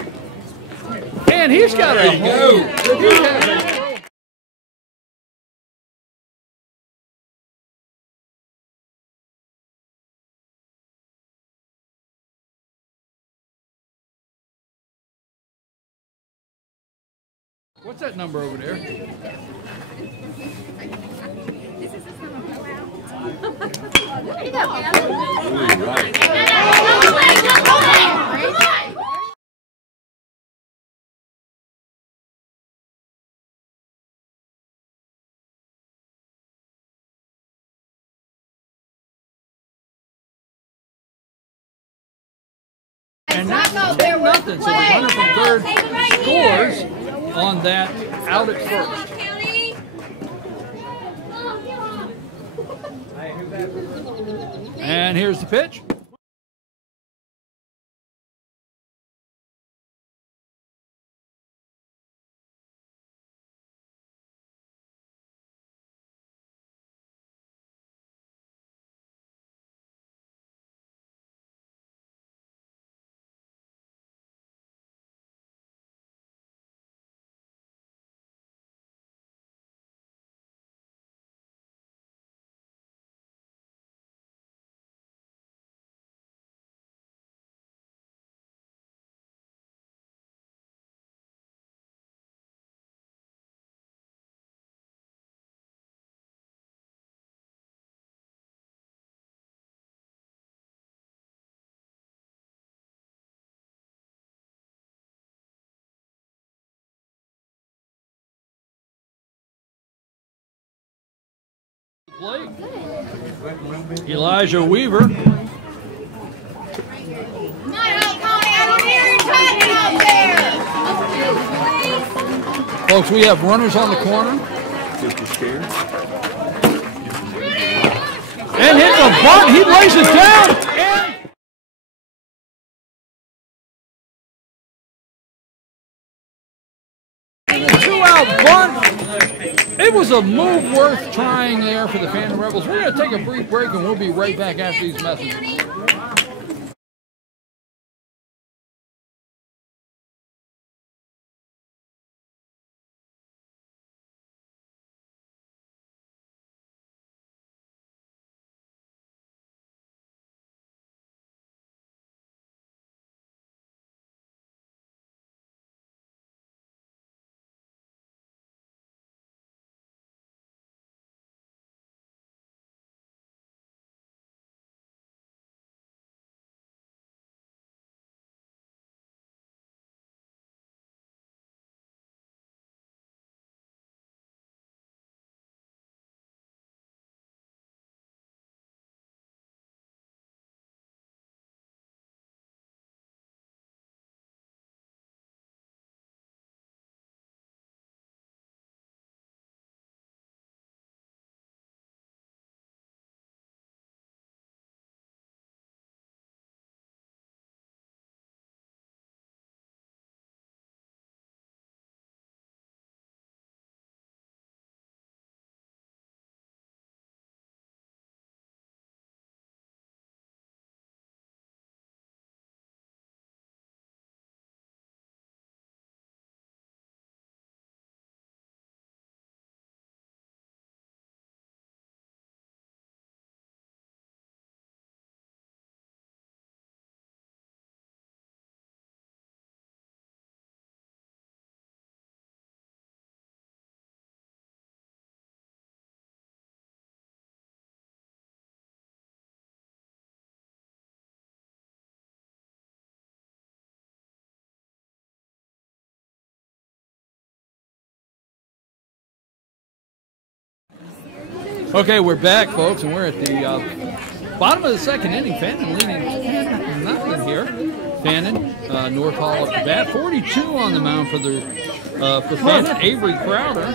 And he's got a hole. What's that number over there? And that's nothing. So the runner from third scores on that out at first. And here's the pitch. Plate. Elijah Weaver. Folks, we have runners on the corner. And hits a bunt. He lays it down. And a two-out bunt. It was a move worth trying there for the Phantom Rebels. We're going to take a brief break, and we'll be right back after these messages. Okay, we're back, folks, and we're at the bottom of the second inning. Fannin leading 10-0 here. Fannin, North Hall up to bat. 42 on the mound for Fannin. Avery Crowder.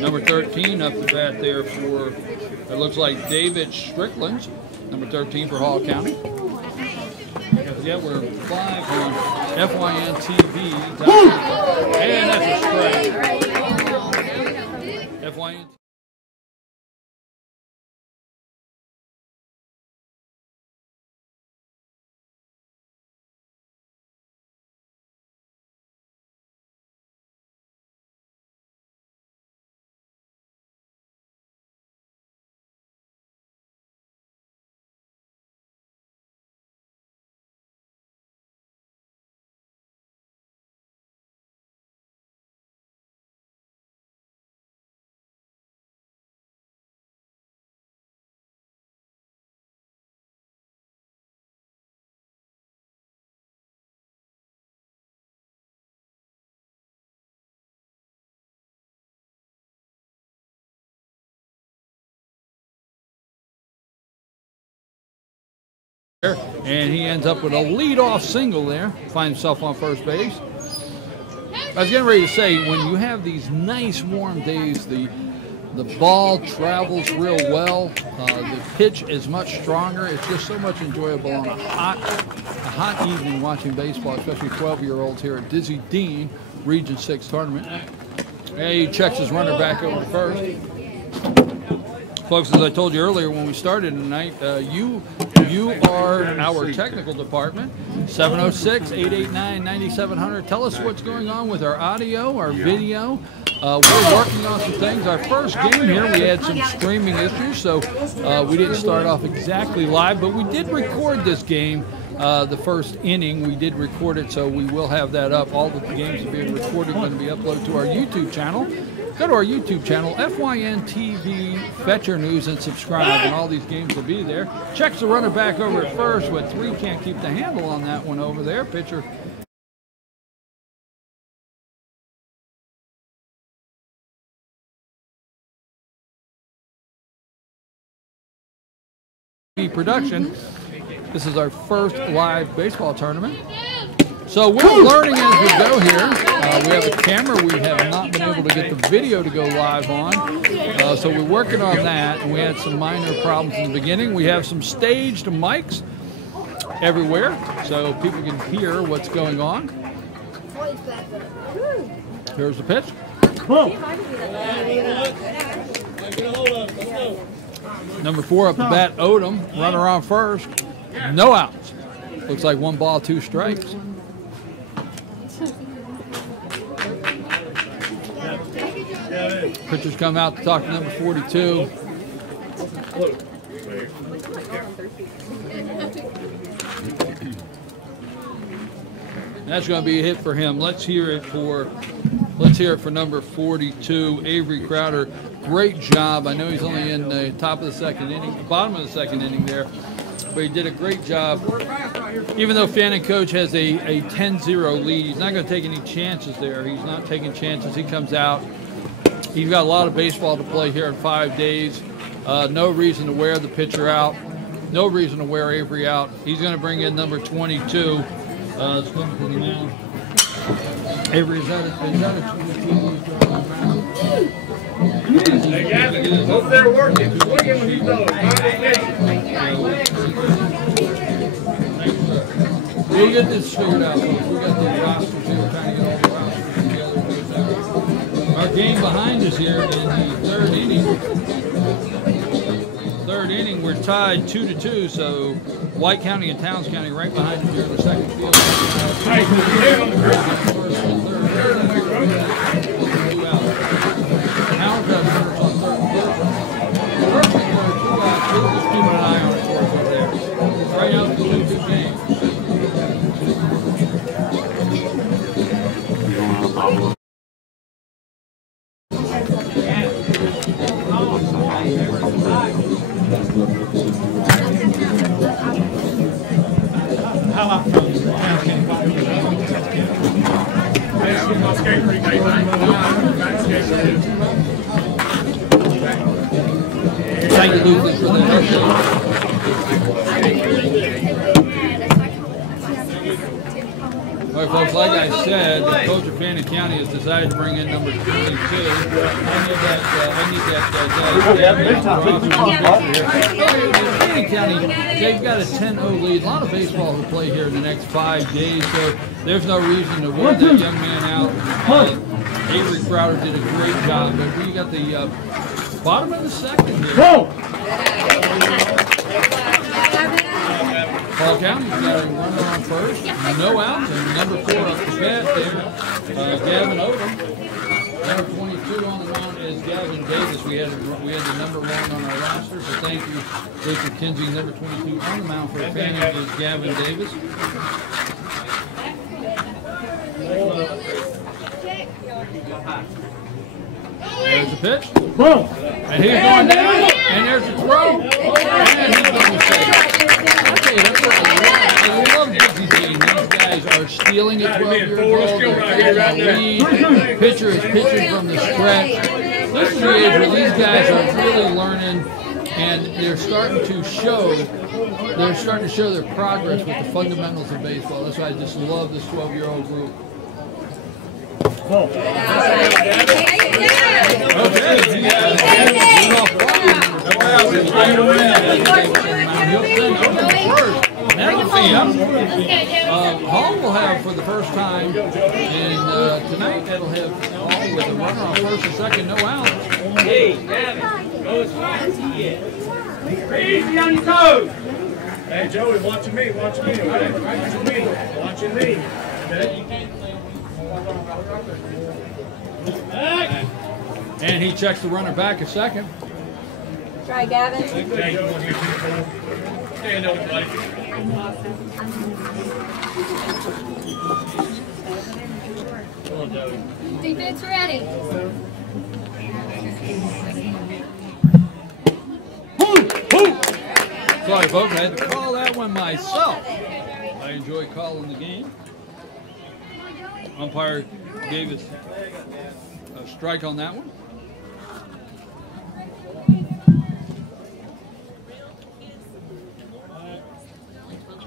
Number 13 up the bat there for, it looks like David Strickland. Number 13 for Hall County. Yeah, we're live on FYN TV. And that's a strike. FYN. And he ends up with a leadoff single there, finds himself on first base. I was getting ready to say, when you have these nice warm days, the ball travels real well. The pitch is much stronger. It's just so much enjoyable on a hot evening watching baseball, especially 12-year-olds here at Dizzy Dean Region 6 tournament. And he checks his runner back over to first. Folks, as I told you earlier when we started tonight, you are our technical department. 706-889-9700. Tell us what's going on with our audio, our video. We're working on some things. Our first game here, we had some streaming issues, so we didn't start off exactly live, but we did record this game. The first inning, we did record it, so we will have that up. All the games are being recorded, going to be uploaded to our YouTube channel. Go to our YouTube channel, FYN TV Fetcher News, and subscribe, and all these games will be there. Checks the runner back over at first, with 3 can't keep the handle on that one over there. Pitcher production. This is our first live baseball tournament. So we're learning as we go here. We have a camera we have not been able to get the video to go live on. So we're working on that, and we had some minor problems in the beginning. We have some staged mics everywhere so people can hear what's going on. Here's the pitch. Number 4 up the bat, Odom, runner on first. No outs. Looks like 1 ball, 2 strikes. Pitchers come out to talk to number 42. That's going to be a hit for him. Let's hear it for number 42, Avery Crowder. Great job. I know he's only in the top of the second inning, bottom of the second inning there, but he did a great job. Even though Fannin Coach has a 10-0 lead, he's not going to take any chances there. He's not taking chances. He comes out. He's got a lot of baseball to play here in 5 days. No reason to wear the pitcher out. No reason to wear Avery out. He's going to bring in number 22. It's coming to the mound. Avery, is that a 22? Hey, Gavin, over there working. Look at what he's doing. We'll get this figured out. We got the rosters here. We're trying to get all the rosters together. Our game behind us here in the third inning, we're tied 2-2. So White County and Towns County right behind us here in the second field. Towns got first on third and first. First thing, there are 2 outs. We'll just keep an eye on it for us up there. Right now, it's a 2-2 game. Thank you, Lucas, for that. All right, folks, like I said, the coach of Fannin County has decided to bring in number 22. I need that Fannin County, they've got a 10-0 lead. A lot of baseball to play here in the next 5 days, so there's no reason to wear that young man out. Avery Crowder did a great job, but we got the bottom of the second here. Paul County's got a runner on first, no outs, and number 4 up the bat there, Gavin Odom. Number 22 on the mound is Gavin Davis. We had the number 1 on our roster, so thank you, Richard Kinsey. Number 22 on the mound for Fannin is Gavin Davis. There's the pitch. And he's going down, and there's the throw. And he's going to say, okay, that's what I love Dizzy Dean. These guys are stealing at 12 years old. Pitcher is pitching from the stretch. This is the age where these guys are really learning, and they're starting to show they're starting to show their progress with the fundamentals of baseball. That's why I just love this 12-year-old group. Hall will have for the first time, and tonight it'll have Hall with a runner on first and second, no outs. Hey, Gavin, go as fast as he is. Easy on your toes. Hey, Joey, watching me, watching me, okay? Watching me, watching me. Okay? And he checks the runner back a second. Try Gavin. Stand over, buddy. Come on, Joey. Defense ready. Sorry, folks, I had to call that one myself. I enjoy calling the game. Umpire gave us a strike on that one.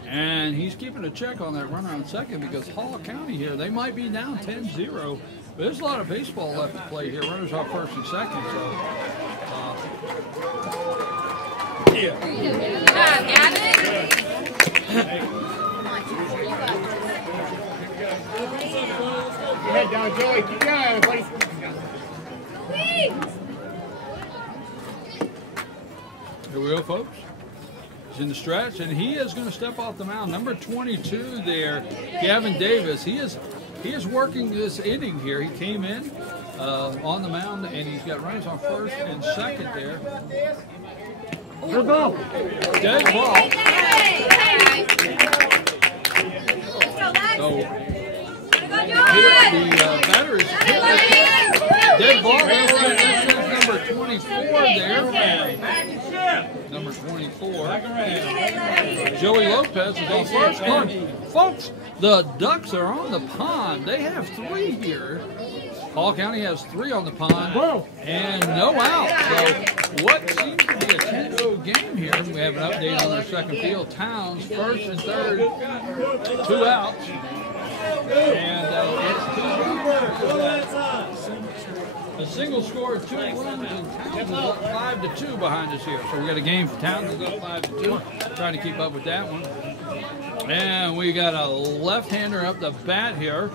And he's keeping a check on that runner on second because Hall County here, they might be down 10-0. But there's a lot of baseball left to play here. Runners off first and second. So, Go ahead, Don Joey. Keep going, buddy. Here we go, folks. He's in the stretch, and he is going to step off the mound. Number 22 there, Gavin Davis. He is working this inning here. He came in on the mound, and he's got runners on first and second there. Good ball. Dead ball. So, the batter is dead ball. That's number 24 there. Number 24. Joey Lopez is on first. And folks, the Ducks are on the pond. They have 3 here. Hall County has 3 on the pond and no out. So what seems to be a 10-0 game here. We have an update on their second field. Towns first and third, 2 outs. And a single scored 2 runs, and Towns is up 5-2 behind us here. So we got a game for Towns is up 5-2. Trying to keep up with that one. And we got a left-hander up the bat here.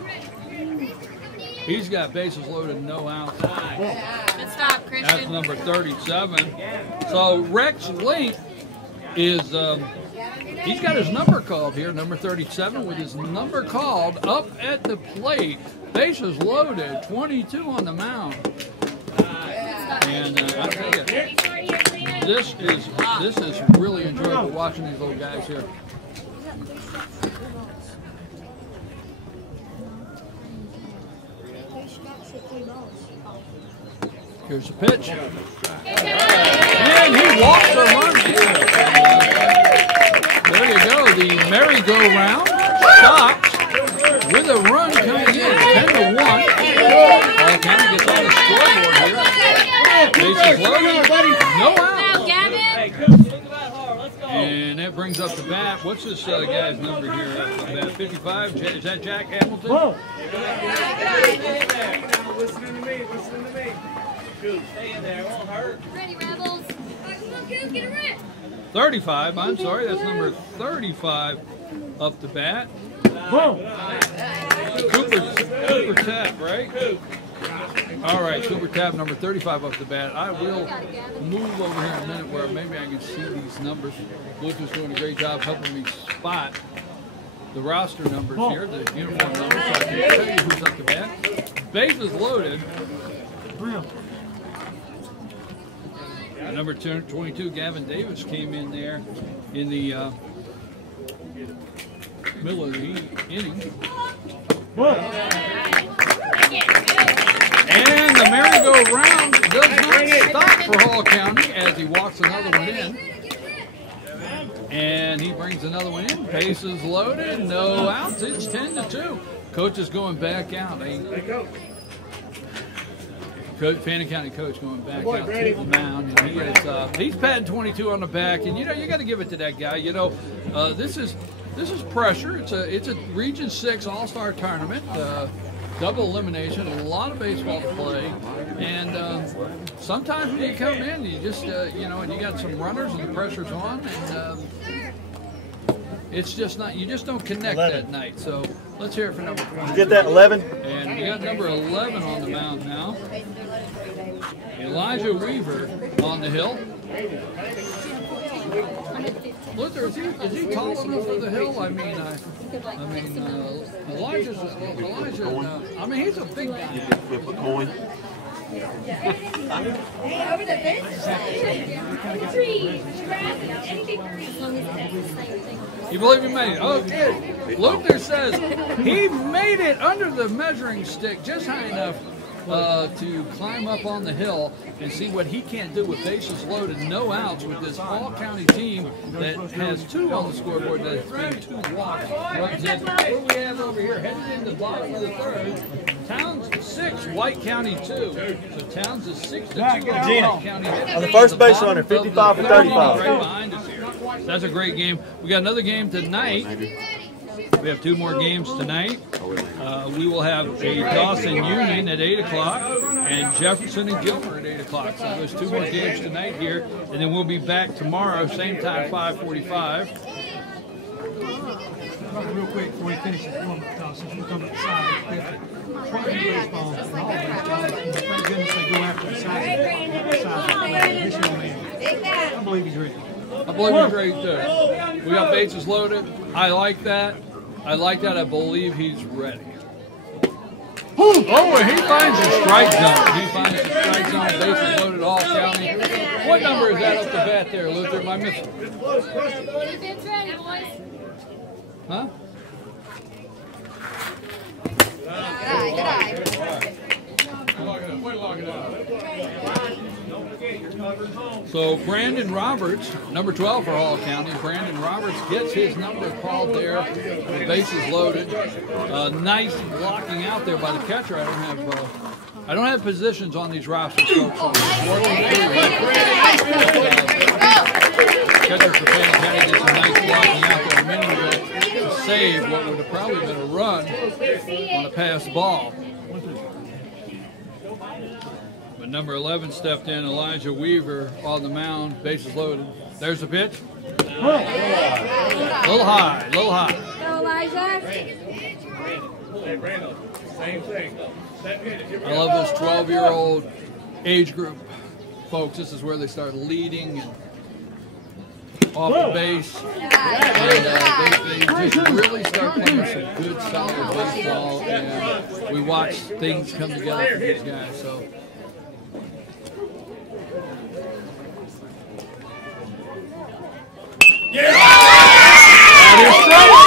He's got bases loaded, no outs. Good stop, Christian. That's number 37. So Rex Link is, he's got his number called here, number 37, with his number called up at the plate. Bases loaded, 22 on the mound. And I tell you, this is really enjoyable watching these little guys here. Here's the pitch. And he walks the run here. There you go. The merry-go-round stops with a run coming in. 10-1. Hall County gets on the scoreboard here. Bases loaded. No out. And that brings up the bat. What's this guy's number here? Bat 55. Is that Jack Hamilton? Listening to me. Listening to me. Stay in there, it won't hurt. Ready, Rebels. Come on, Coop, get a rip. 35, I'm sorry, that's number 35 up the bat. Cooper Tapp, right? All right, Cooper Tapp, number 35 up the bat. I will move over here in a minute where maybe I can see these numbers. Luke is doing a great job helping me spot the roster numbers here, the uniform numbers, so I can tell you who's up the bat. Bases loaded. Number 22, Gavin Davis, came in there in the middle of the inning. And the merry-go-round does not stop for Hall County as he walks another one in. And he brings another one in. Bases loaded, no outs. It's 10-2. Coach is going back out. Fannin County coach going back out to the mound, and he is he's patting 22 on the back, and you know you got to give it to that guy. You know, this is pressure. It's a Region 6 All-Star tournament, double elimination, a lot of baseball to play, and sometimes when you come in, you just you know, and you got some runners and the pressure's on, and it's just not, you just don't connect 11. That night. So let's hear it for number 20. Did you get that 11? And we got number 11 on the mound now. Elijah Weaver on the hill. Luther, is he tall enough for the hill? I mean, Elijah. I mean, he's a big guy. You can flip a coin. Hey, over the bench. You believe he made it? Okay. Luther says he made it under the measuring stick just high enough to climb up on the hill and see what he can do with bases loaded, no outs, with this all-county team that has 2 on the scoreboard, that has been 2 walks. Runs in. What we have over here, headed in the bottom of the 3rd, Towns 6, White County 2. So Towns is 6-2 on White County. On the first base runner, 55 for 35. Right behind us here. That's a great game. We got another game tonight. We have 2 more games tonight. We will have a Dawson Union at 8 o'clock and Jefferson and Gilmer at 8 o'clock. So there's 2 more games tonight here, and then we'll be back tomorrow, same time, 5:45. Real quick before we finish this one, since we're talking about the size of 50. Probably baseball and all baseball, thank goodness they go after the size. This young man, I believe he's ready. I believe he's ready too. We got bases loaded. I like that. I believe he's ready. Oh, and he finds a strike zone. He finds a strike zone. Bases loaded, all county. What number is that up the bat there, Luther? Am I missing? Defense ready, boys. Huh? Good eye. So Brandon Roberts, number 12 for Hall County. Brandon Roberts gets his number called there. The bases loaded. Nice blocking out there by the catcher. I don't have positions on these rosters, folks. Catcher for Fannin County did some nice blocking out there a minute ago to save what would have probably been a run on a pass ball. But number 11 stepped in, Elijah Weaver on the mound, bases loaded. There's the pitch. A little high. Go, Elijah. Hey, Brandon, same thing. I love this 12-year-old age group, folks. This is where they start leading and off the base. And they just really start playing some good, solid baseball. And we watch things come together for these guys. So. That is trouble.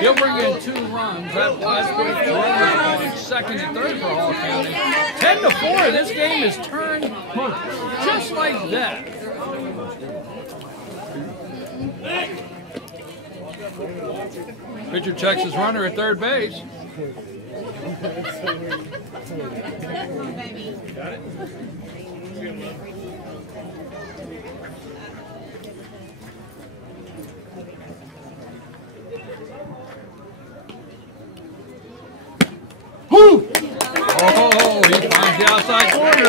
He'll bring in 2 runs. That's pretty runners on second and third for Hall County. 10-4. This game is turned just like that. Pitcher checks his runner at third base. Got it? Oh, he finds the outside corner.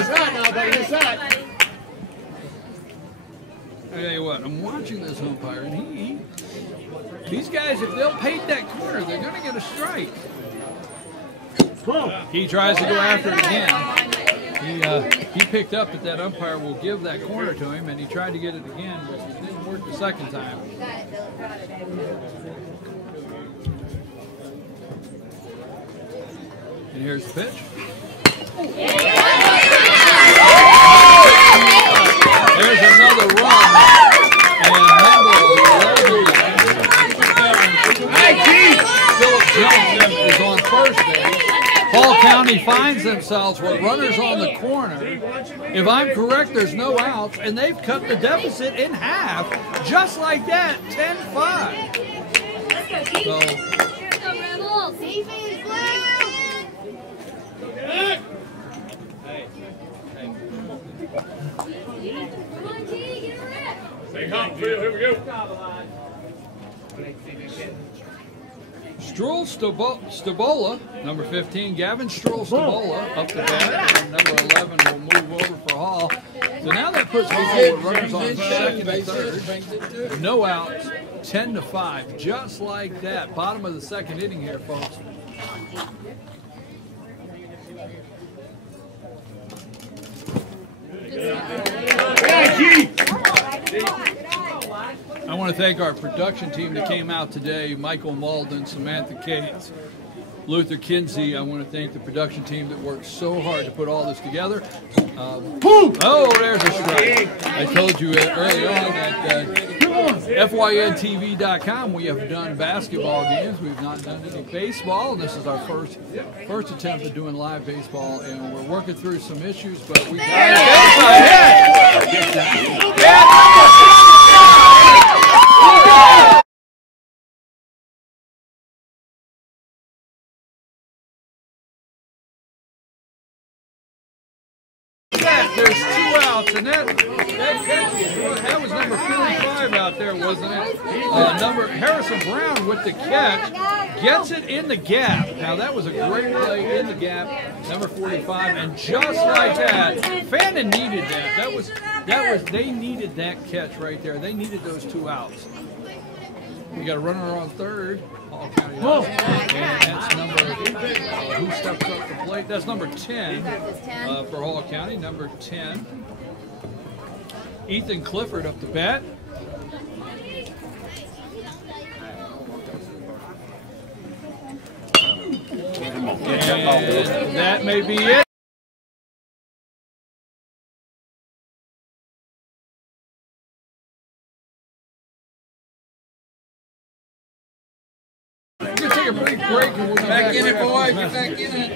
I tell you what, I'm watching this umpire, and these guys, if they'll paint that corner, they're going to get a strike. He tries to go after it again. He picked up that umpire will give that corner to him, and he tried to get it again, but it didn't work the second time. And here's the pitch. Jones is on first base. Hall County finds themselves with runners on the corner. If I'm correct, there's no outs, and they've cut the deficit in half, just like that, 10-5. So, Defense, blue! Come on, G, get a rip! Stay calm, Phil. Here we go. Stroll Stabola, number 15, Gavin Stroll Stabola up the bat, and number 11 will move over for Hall. So now that puts me with runners on second and third. No outs, 10-5, just like that. Bottom of the second inning here, folks. I want to thank our production team that came out today, Michael Malden, Samantha Cates, Luther Kinsey. I want to thank the production team that worked so hard to put all this together. Oh, there's a strike. I told you early on that FYNTV.com we have done basketball games. We've not done any baseball. This is our first attempt at doing live baseball, and we're working through some issues, but we got There's 2 outs, and that was number 45 out there, wasn't it? Harrison Brown with the catch gets it in the gap. Now that was a great play in the gap, number 45, and just like that, Fannin needed that. They needed that catch right there. They needed those 2 outs. We got a runner on third. Hall County does. And that's number, who steps up the plate? That's number 10 for Hall County, number 10. Ethan Clifford up the bat. And that may be it. We're going to take a brief break and we'll be back in it, boys. Get back in it.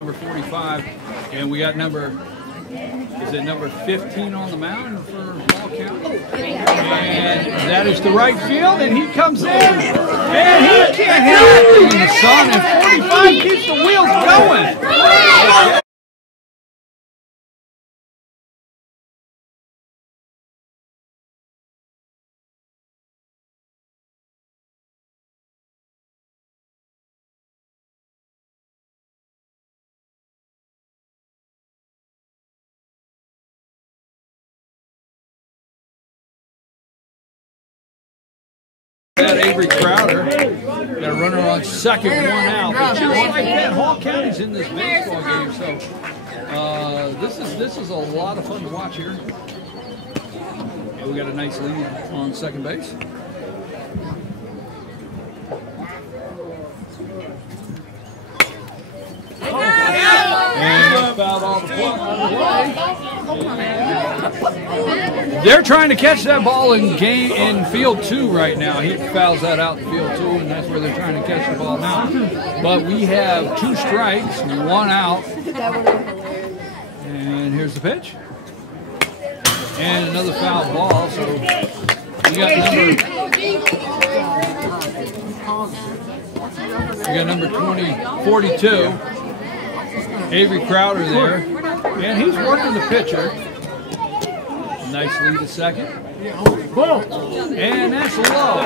Number 45, and we got number 15 on the mound for Hall County? And that is the right field, and he comes in, and he can't hit anything in the sun, and 45 keeps the wheels going. Avery Crowder got a runner on second, one out. But just like that, Hall County's in this baseball game, so this is a lot of fun to watch here. And we got a nice lead on second base. And fouled off the plot. They're trying to catch that ball in field 2 right now. He fouls that out in field 2, and that's where they're trying to catch the ball now. But we have 2 strikes, 1 out. And here's the pitch. And another foul ball. So we got number 42. Avery Crowder there, and he's working the pitcher. Nice lead at second. And that's low.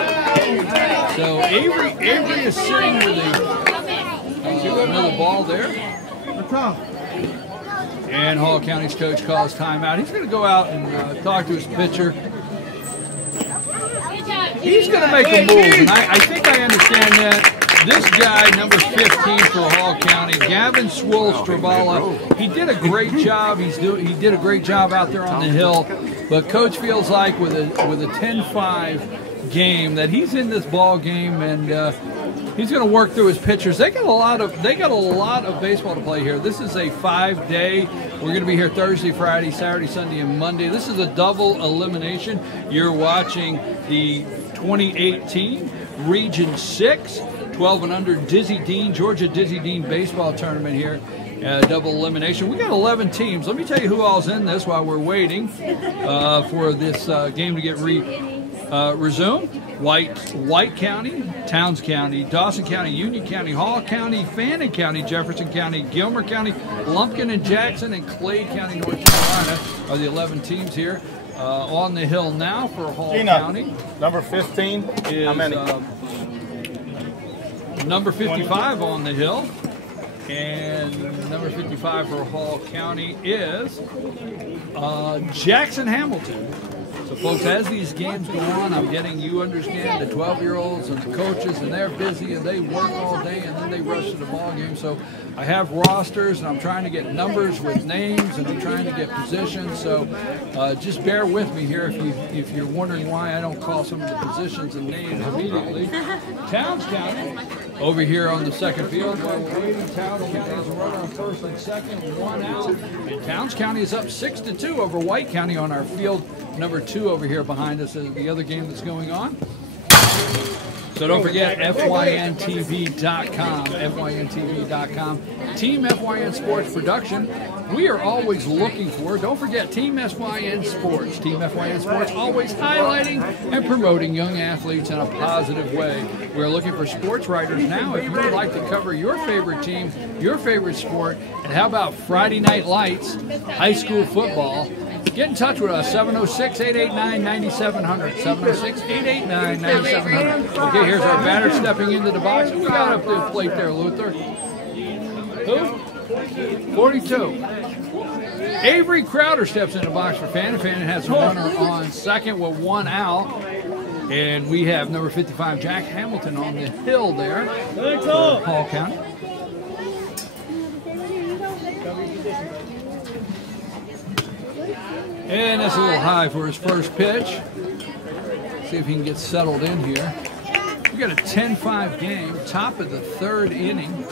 So Avery is sitting with another ball there. And Hall County's coach calls timeout. He's going to go out and talk to his pitcher. He's going to make a move, and I think I understand that. This guy, number 15 for Hall County, Gavin Swolstravala, he did a great job. He did a great job out there on the hill. But coach feels like with a 10-5 game that he's in this ball game, and he's going to work through his pitchers. They got a lot of baseball to play here. This is a 5-day. We're going to be here Thursday, Friday, Saturday, Sunday, and Monday. This is a double elimination. You're watching the 2018 Region 6. 12 and under Georgia Dizzy Dean baseball tournament here, double elimination. We got 11 teams. Let me tell you who all's in this while we're waiting for this game to get resumed. White County, Towns County, Dawson County, Union County, Hall County, Fannin County, Jefferson County, Gilmer County, Lumpkin and Jackson, and Clay County, North Carolina are the 11 teams here. On the hill now for Hall County. Number 15 is how many? Number 55 on the hill, and number 55 for Hall County is Jackson Hamilton. So, folks, as these games go on, you understand the 12-year-olds and the coaches, and they're busy, and they work all day, and then they rush to the ball game. So I have rosters, and I'm trying to get numbers with names, and I'm trying to get positions. So just bear with me here if you're wondering why I don't call some of the positions and names immediately. Towns County over here on the second field. While we're waiting, Towns County has a runner on first and second, 1 out. And Towns County is up 6-2 over White County on our field number 2 over here behind us is the other game that's going on. So don't forget FYNTV.com, FYNTV.com. Team FYN Sports Production. We are always looking for, don't forget, Team FYN Sports. Team FYN Sports always highlighting and promoting young athletes in a positive way. We're looking for sports writers now. If you would like to cover your favorite team, your favorite sport, and how about Friday Night Lights, high school football, get in touch with us, 706-889-9700, 706-889-9700. Okay, here's our batter stepping into the box. Who we got up to the plate there, Luther? Who? 42. Avery Crowder steps in the box for Fannin. Fannin has a runner on second with 1 out. And we have number 55, Jack Hamilton, on the hill there for Hall County. And that's a little high for his first pitch. See if he can get settled in here. We got a 10-5 game, top of the 3rd inning.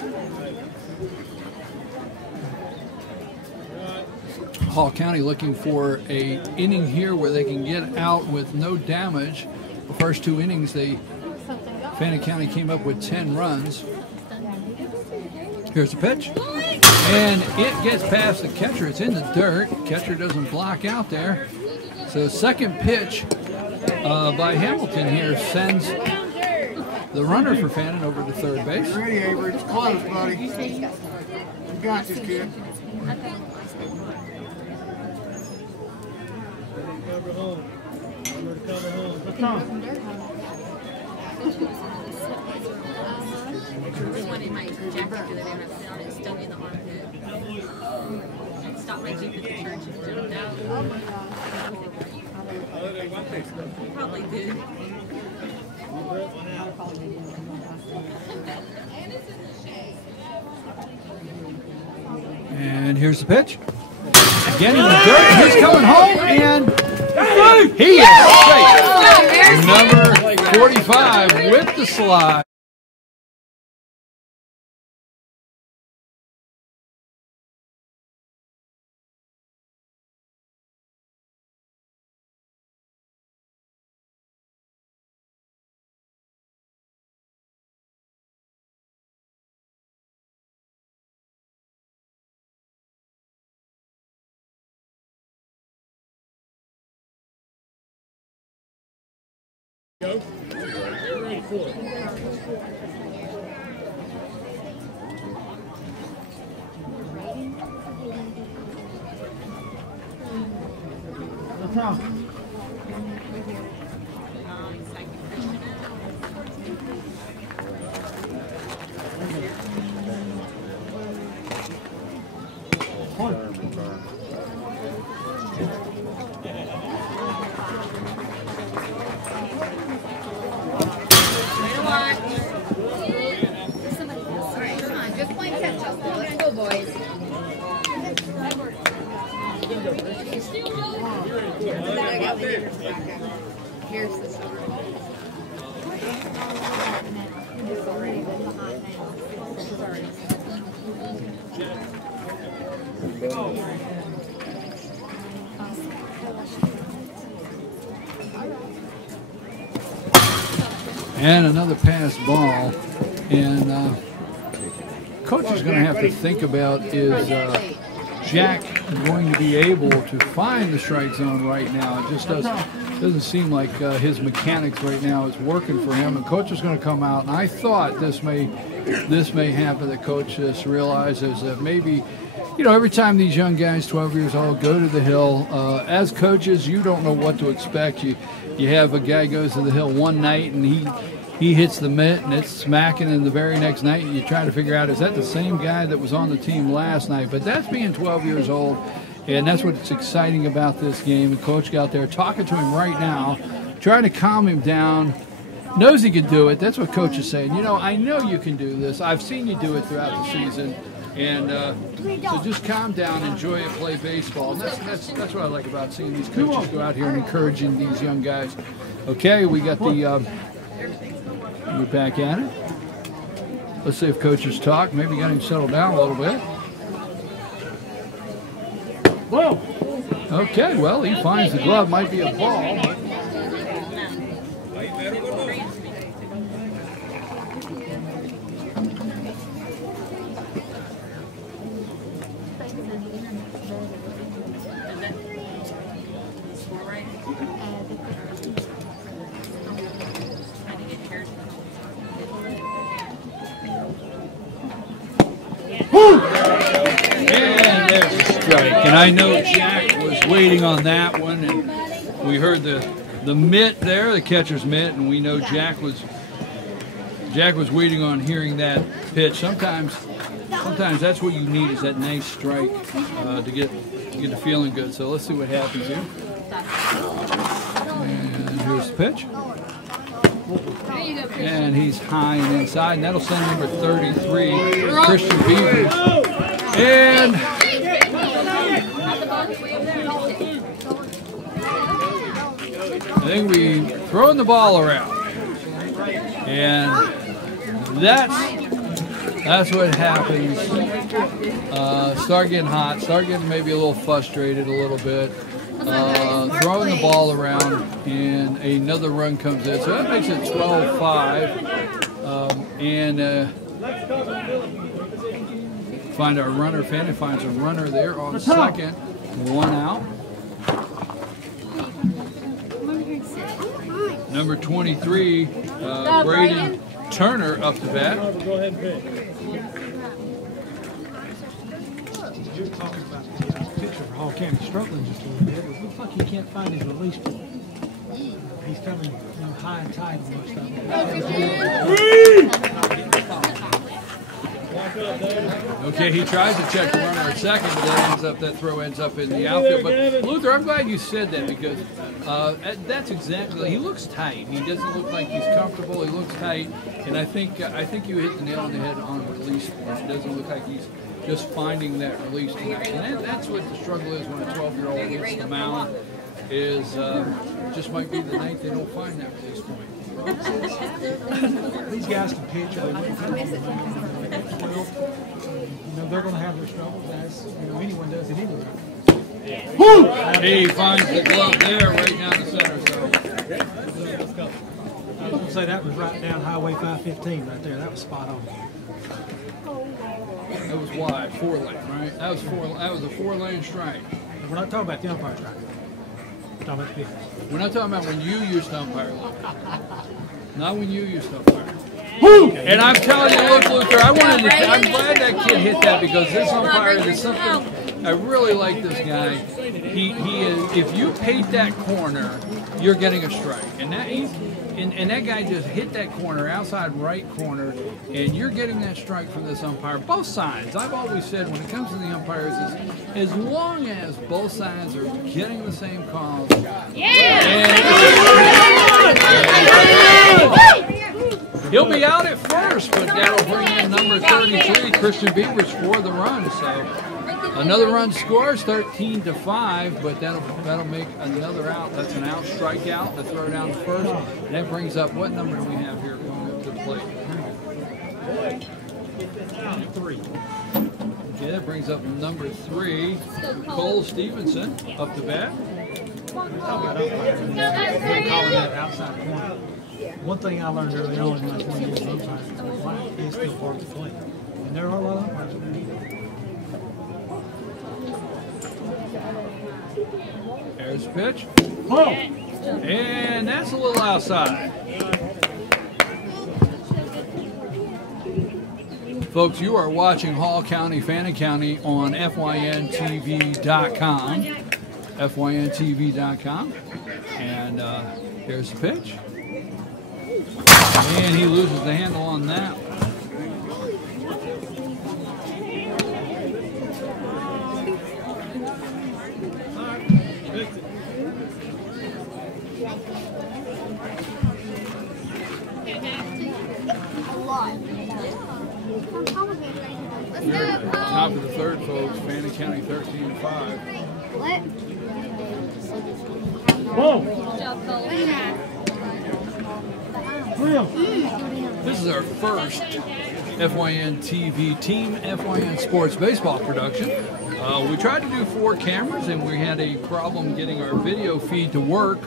Hall County looking for an inning here where they can get out with no damage. The first 2 innings, Fannin County came up with 10 runs. Here's the pitch. And it gets past the catcher. It's in the dirt. Catcher doesn't block out there. So second pitch by Hamilton here sends the runner for Fannin over to third base. Ready, Avery. It's close, buddy. You got this, kid. Cover home. Cover home. What's wrong? There's one in my jacket the other day when I put it on, it's still in the armpit. I stopped my Jeep at the church and jumped out. He probably did. And here's the pitch. Again in the dirt. He's coming home, and he is safe. Number 45 with the slide. Go. You're ready for it. What's wrong? Here's the story. It's already been behind now. Sorry. And another pass ball. And coach is going to have to think about is Jack going to be able to find the strike zone right now. It just doesn't seem like his mechanics right now is working for him. And coach is going to come out, and I thought this may happen. That coach just realizes that maybe, you know, every time these young guys, 12 years old, go to the hill, as coaches, you don't know what to expect. You have a guy goes to the hill one night and he hits the mitt and it's smacking, and the very next night you try to figure out, is that the same guy that was on the team last night? But that's being 12 years old, and that's what's exciting about this game. And coach got there talking to him right now, trying to calm him down. Knows he can do it. That's what coach is saying. You know, I know you can do this. I've seen you do it throughout the season. And so just calm down, enjoy it, play baseball. And that's what I like about seeing these coaches go out here and encouraging these young guys. Okay, we got the we're back at it. Let's see if coaches talk. Maybe got him settled down a little bit. Whoa. Okay, well, he finds the glove. Might be a ball. But and I know Jack was waiting on that one, and we heard the mitt there, the catcher's mitt, and we know Jack was waiting on hearing that pitch. Sometimes that's what you need, is that nice strike to get the feeling good. So let's see what happens here. And here's the pitch. And he's high and inside, and that'll send number 33, Christian Beavers. And I think we throwing the ball around, and that's what happens. Start getting hot, start getting maybe a little frustrated a little bit, throwing the ball around, and another run comes in. So that makes it 12-5, and find our runner. Fannin finds a runner there on second. 1 out. Number 23, Braden Turner up to bat. Go ahead and pick. You're talking about the picture of Hall County struggling just a little bit. It looks like he can't find his release point. He's coming high and tight on most of them. Okay, he tries to check the runner at second, but that throw ends up in the outfield. But Luther, I'm glad you said that because that's exactly. He looks tight. He doesn't look like he's comfortable. He looks tight, and I think you hit the nail on the head on release points. It doesn't look like he's just finding that release point, and that's what the struggle is when a 12-year-old hits the mound. Is just might be the night they don't find that release point. These guys can pitch. They wouldn't come on the mound. They're going to have their struggles, as anyone does it anyway. He finds the glove there, right down the center. So I was going to say that was right down Highway 515 right there. That was spot on. that was wide, 4-lane, right? That was a 4-lane strike. We're not talking about the umpire strike. We're talking about the pitch. We're not talking about when you used to umpire. Not when you used to umpire. And I'm telling you, look, Luther, I'm glad that kid hit that because this umpire is something. I really like this guy. He is. If you paint that corner, you're getting a strike, and that guy just hit that corner, outside right corner, and you're getting that strike from this umpire. Both sides. I've always said when it comes to the umpires, as long as both sides are getting the same calls. He'll be out at first, but that'll bring in number 33, Christian Beavers, for the run. So another run scores, 13-5, but that'll make another out. That's an out, strikeout, to throw down first. And that brings up, what number do we have here going up to the plate? 3. Okay, that brings up number 3, Cole Stevenson, up to bat. Calling that outside corner. One thing I learned early on in my 20 years of umpiring is still part of the play. And there are a lot of umpires that do that. There's the pitch. And that's a little outside. Folks, you are watching Hall County, Fannin County on FYNTV.com. FYNTV.com. And here's the pitch. And he loses the handle on that. Top of the third, folks. Fannin County 13-5. This is our first FYN TV Team FYN Sports Baseball production. We tried to do 4 cameras and we had a problem getting our video feed to work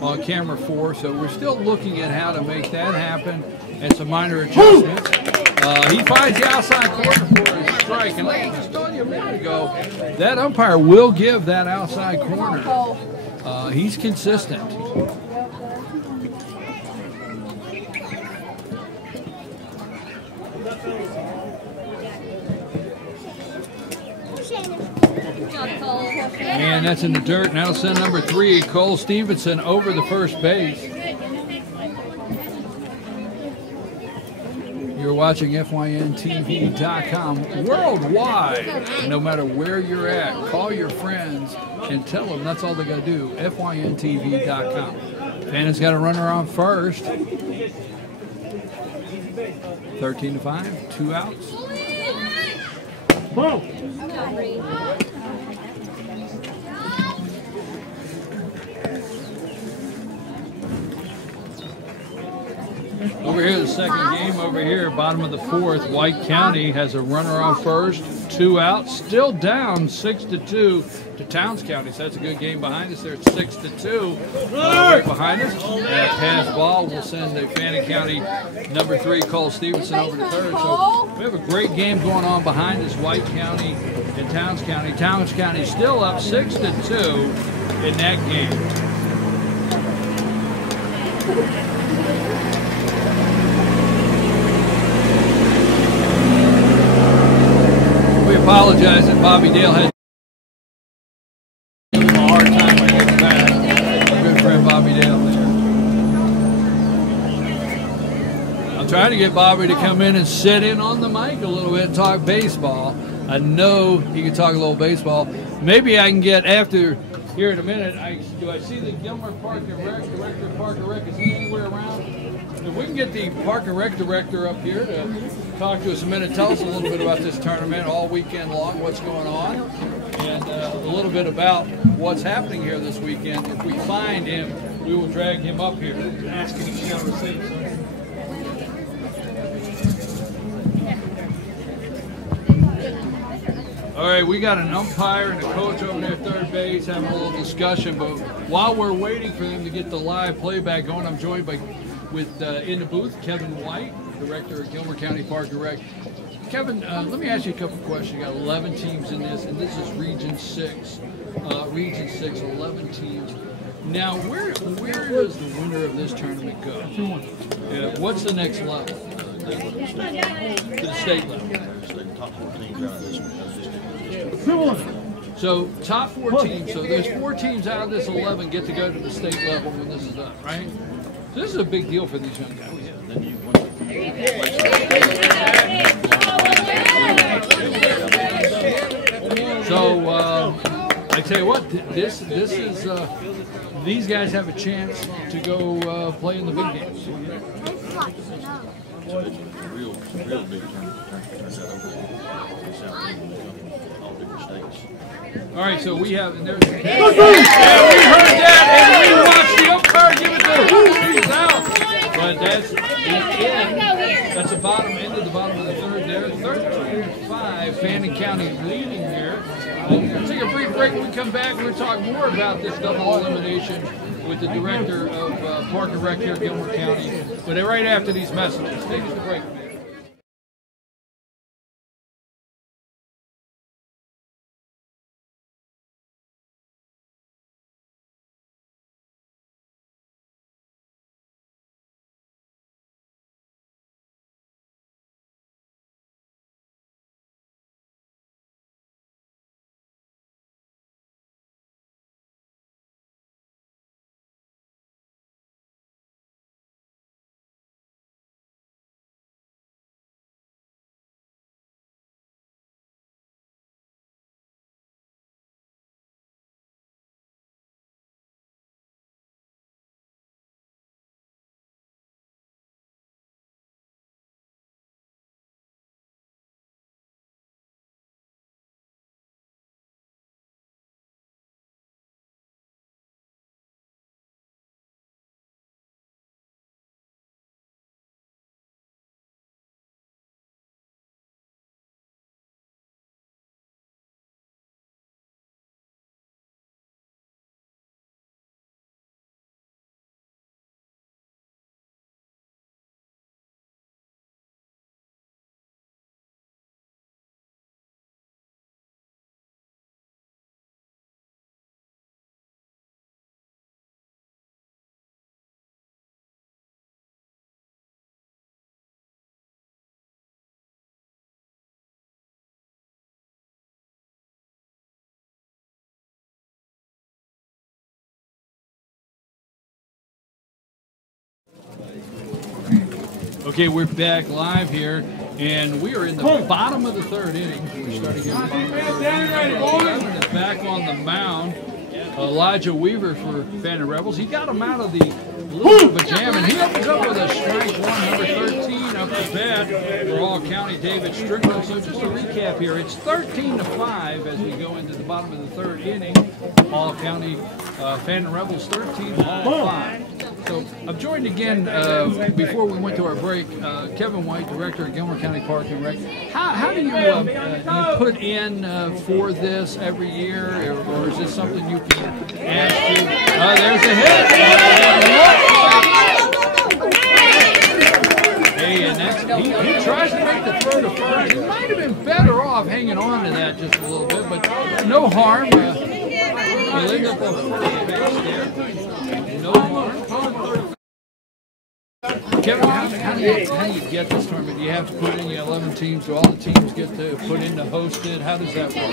on camera 4, so we're still looking at how to make that happen and some minor adjustments. He finds the outside corner for his strike, and like I just told you a minute ago, that umpire will give that outside corner. He's consistent. And that's in the dirt, and that'll send number 3, Cole Stevenson, over the first base. You're watching FYNTV.com worldwide. No matter where you're at, call your friends and tell them that's all they got to do. FYNTV.com. Fannin's got a runner on first. 13-5, 2 outs. Whoa! Over here, the second game over here, bottom of the fourth, White County has a runner on first, 2 out, still down 6-2 to Towns County. So that's a good game behind us there, 6-2 right behind us. And a pass ball will send the Fannin County number 3, Cole Stevenson, over to third. So we have a great game going on behind us, White County and Towns County. Towns County still up 6-2 in that game. We apologize that Bobby Dale had a hard time when he gets back. Our good friend Bobby Dale there. I'm trying to get Bobby to come in and sit in on the mic a little bit and talk baseball. I know he can talk a little baseball. Maybe I can get after here in a minute. Do I see the Gilmer Park and Rec, Director of Park and Rec? Is he anywhere around? If we can get the Park and Rec Director up here to talk to us a minute, tell us a little bit about this tournament all weekend long, what's going on, and a little bit about what's happening here this weekend. If we find him, we will drag him up here. Asking if he shall receive. All right, we got an umpire and a coach over there at third base having a little discussion, but while we're waiting for them to get the live playback going, I'm joined with in the booth, Kevin White, Director of Gilmer County Park and Rec. Kevin, let me ask you a couple questions. You got 11 teams in this, and this is Region 6. Region 6, 11 teams. Now, where does the winner of this tournament go? What's the next level? To the state level. So top 4 teams. So there's 4 teams out of this 11 get to go to the state level when this is done, right? So this is a big deal for these young guys. So I tell you what, this is these guys have a chance to go play in the big games. Real big all right, so we have, and there's, and we heard that, and we watched the umpire give it to he's out. But that's the end. That's the bottom end of the bottom of the third there. 13-5, Fannin County leading here. We'll take a brief break. When we come back, we're going to talk more about this double elimination with the Director of Park and Rec here at Gilmer County. But right after these messages, take us a break. Okay, we're back live here, and we are in the bottom of the third inning. We're starting here. Is back on the mound. Elijah Weaver for Fannin Rebels. He got him out of the little bit of a jam, and he opens up with a strike one, number 13 up the bat for All County, David Strickland. So just a recap here, it's 13-5 as we go into the bottom of the third inning. All County Fannin Rebels 13-5. So I'm joined again before we went to our break. Kevin White, director of Gilmer County Park and Rec. How do you put in for this every year, or is this something you can ask to? There's a hit. Hey, and he tries to make the throw to first. He might have been better off hanging on to that just a little bit, but no harm. He laid up on first base there. No harm. Kevin, how do you get this tournament? Do you have to put in your 11 teams? Do all the teams get to put in to host it? How does that work?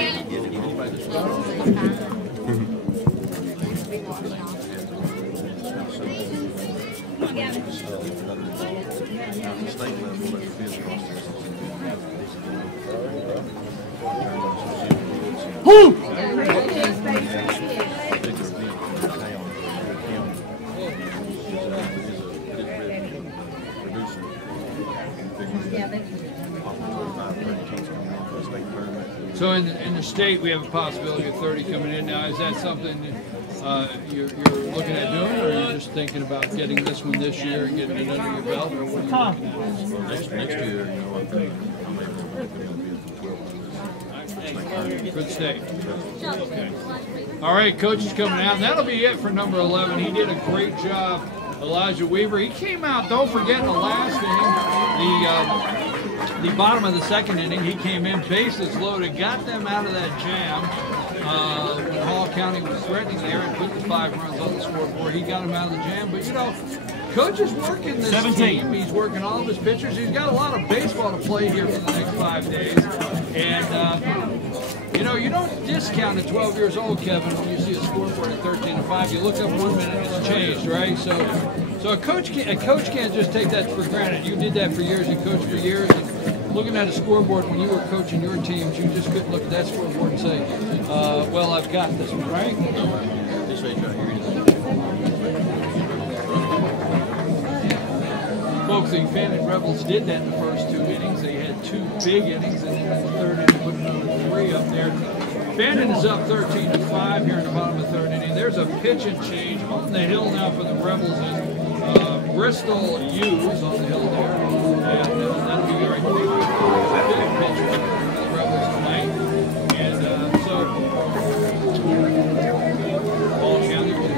Woo! So in the state, we have a possibility of 30 coming in now. Is that something you're looking at doing, or are you just thinking about getting this one this year and getting it under your belt, or what are you looking at? Well, next year, you know, I think I'm able to be For the state. Okay. All right, coach is coming out, and that'll be it for number 11. He did a great job, Elijah Weaver. He came out, don't forget, in the last inning, the bottom of the second inning, he came in bases loaded, got them out of that jam when Hall County was threatening there and put the 5 runs on the scoreboard. He got them out of the jam, but you know, coach is working this team. He's working all of his pitchers. He's got a lot of baseball to play here for the next 5 days, and you know, you don't discount at 12 years old, Kevin, when you see a scoreboard at 13-5. You look up 1 minute, it's changed, right? So a coach can't just take that for granted. You did that for years. You coached for years. And looking at a scoreboard when you were coaching your teams, you just couldn't look at that scoreboard and say, "Well, I've got this one," right? this age right here. Folks, the Fannin Rebels did that in the first 2 innings. They had 2 big innings, and then in the third inning, put another 3 up there. Fannin is up 13-5 here in the bottom of the third inning. There's a pitch and change on the hill now for the Rebels. And Bristol Hughes on the hill there, and that'll be very big pitch for the Rebels tonight. And so, Hall County will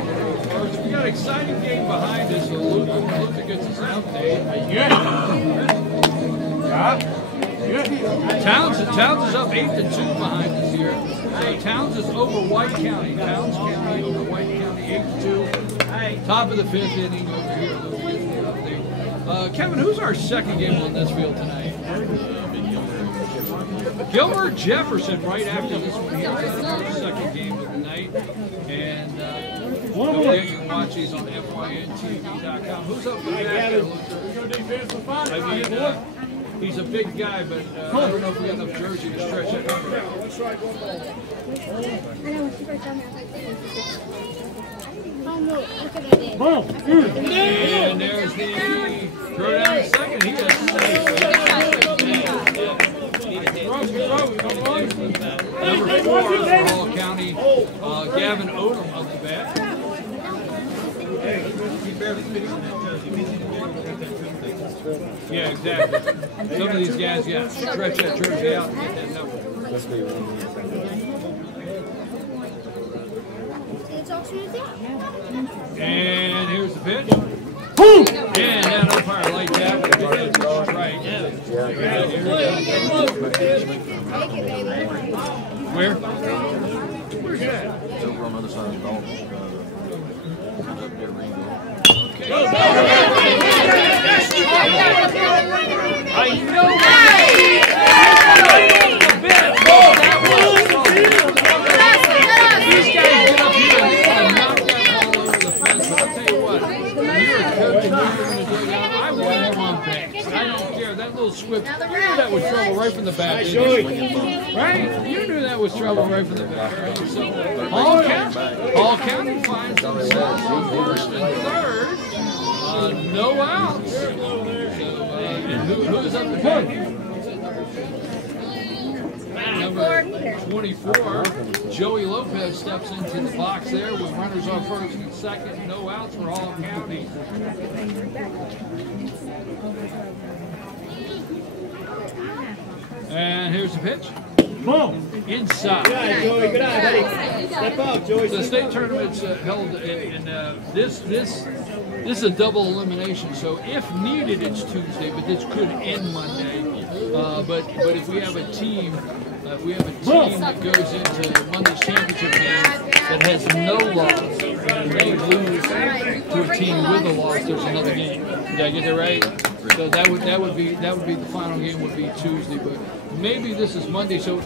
first. We got an exciting game behind us. So Luther gets us out there. Towns is up 8-2 behind us here. Hey, Towns is over White County. Towns County over White County 8-2. Top of the 5th inning over here. Kevin, who's our second game on this field tonight? Gilmer Jefferson right after this one here. That's our second game of the night. And don't forget, you can watch these on FYNTV.com. Who's up for the back there, Luther? I mean, he's a big guy, but I don't know if we have enough jersey to stretch that number out. And there's the throw down the second. He does Number 4 for Hall County, Gavin Odom up the bat. Yeah, exactly. Some of these guys got to stretch that jersey out to get that number. And here's the pitch. And that umpire like that with a big strike. Where? Where's that? It's over on the other side of the ball. I know these guys get up here and knock that ball over the fence, but I'll tell you what, when you're a coach and you're going to do that, I want him on base. I don't care. That little swift, you knew that was trouble right from the bat, didn't you? Right? You knew that was trouble right from the bat. Right? So, Hall County finds themselves on first and third. No outs. So, and who's up the bat? Number 24, Joey Lopez steps into the box there with runners on first and second, no outs for Hall County. And here's the pitch. Boom! Inside. Good eye, Joey. Good eye, buddy. Step up, Joey. The state tournament's held in this is a double elimination. So if needed, it's Tuesday, but this could end Monday. But if we have a team, that goes into Monday's championship game that has no loss, and they lose to a team with a loss, there's another game. Did I get that right? So that would be the final game would be Tuesday, but maybe this is Monday. So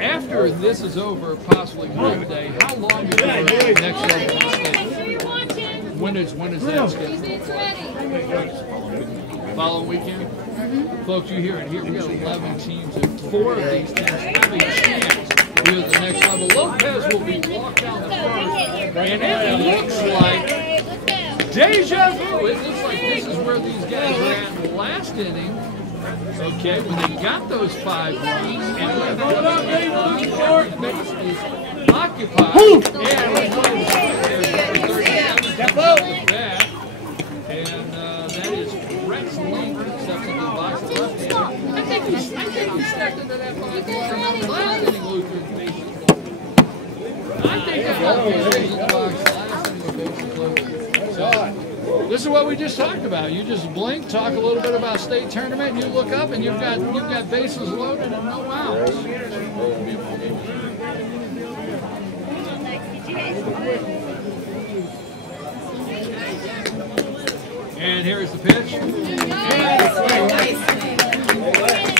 after this is over, possibly Monday, how long is the next level of state? When is that scheduled? Following weekend? Folks, you hear it here. We got 11 teams, and 4 of these teams have a chance to be at the next level. Lopez will be walked down the first, and it looks like deja vu. It looks like this is where these guys were at last inning. Okay, when they got those 5 runs, and when the base is occupied, step up with that, and that is Rex Lane steps into the box at left hand. I think he stepped into that box last inning, Lutheran bases. I think that Luther's in the box last inning with bases loaded. So, this is what we just talked about. You just blink, talk a little bit about state tournament, and you look up and you've got bases loaded and no outs. And here's the pitch.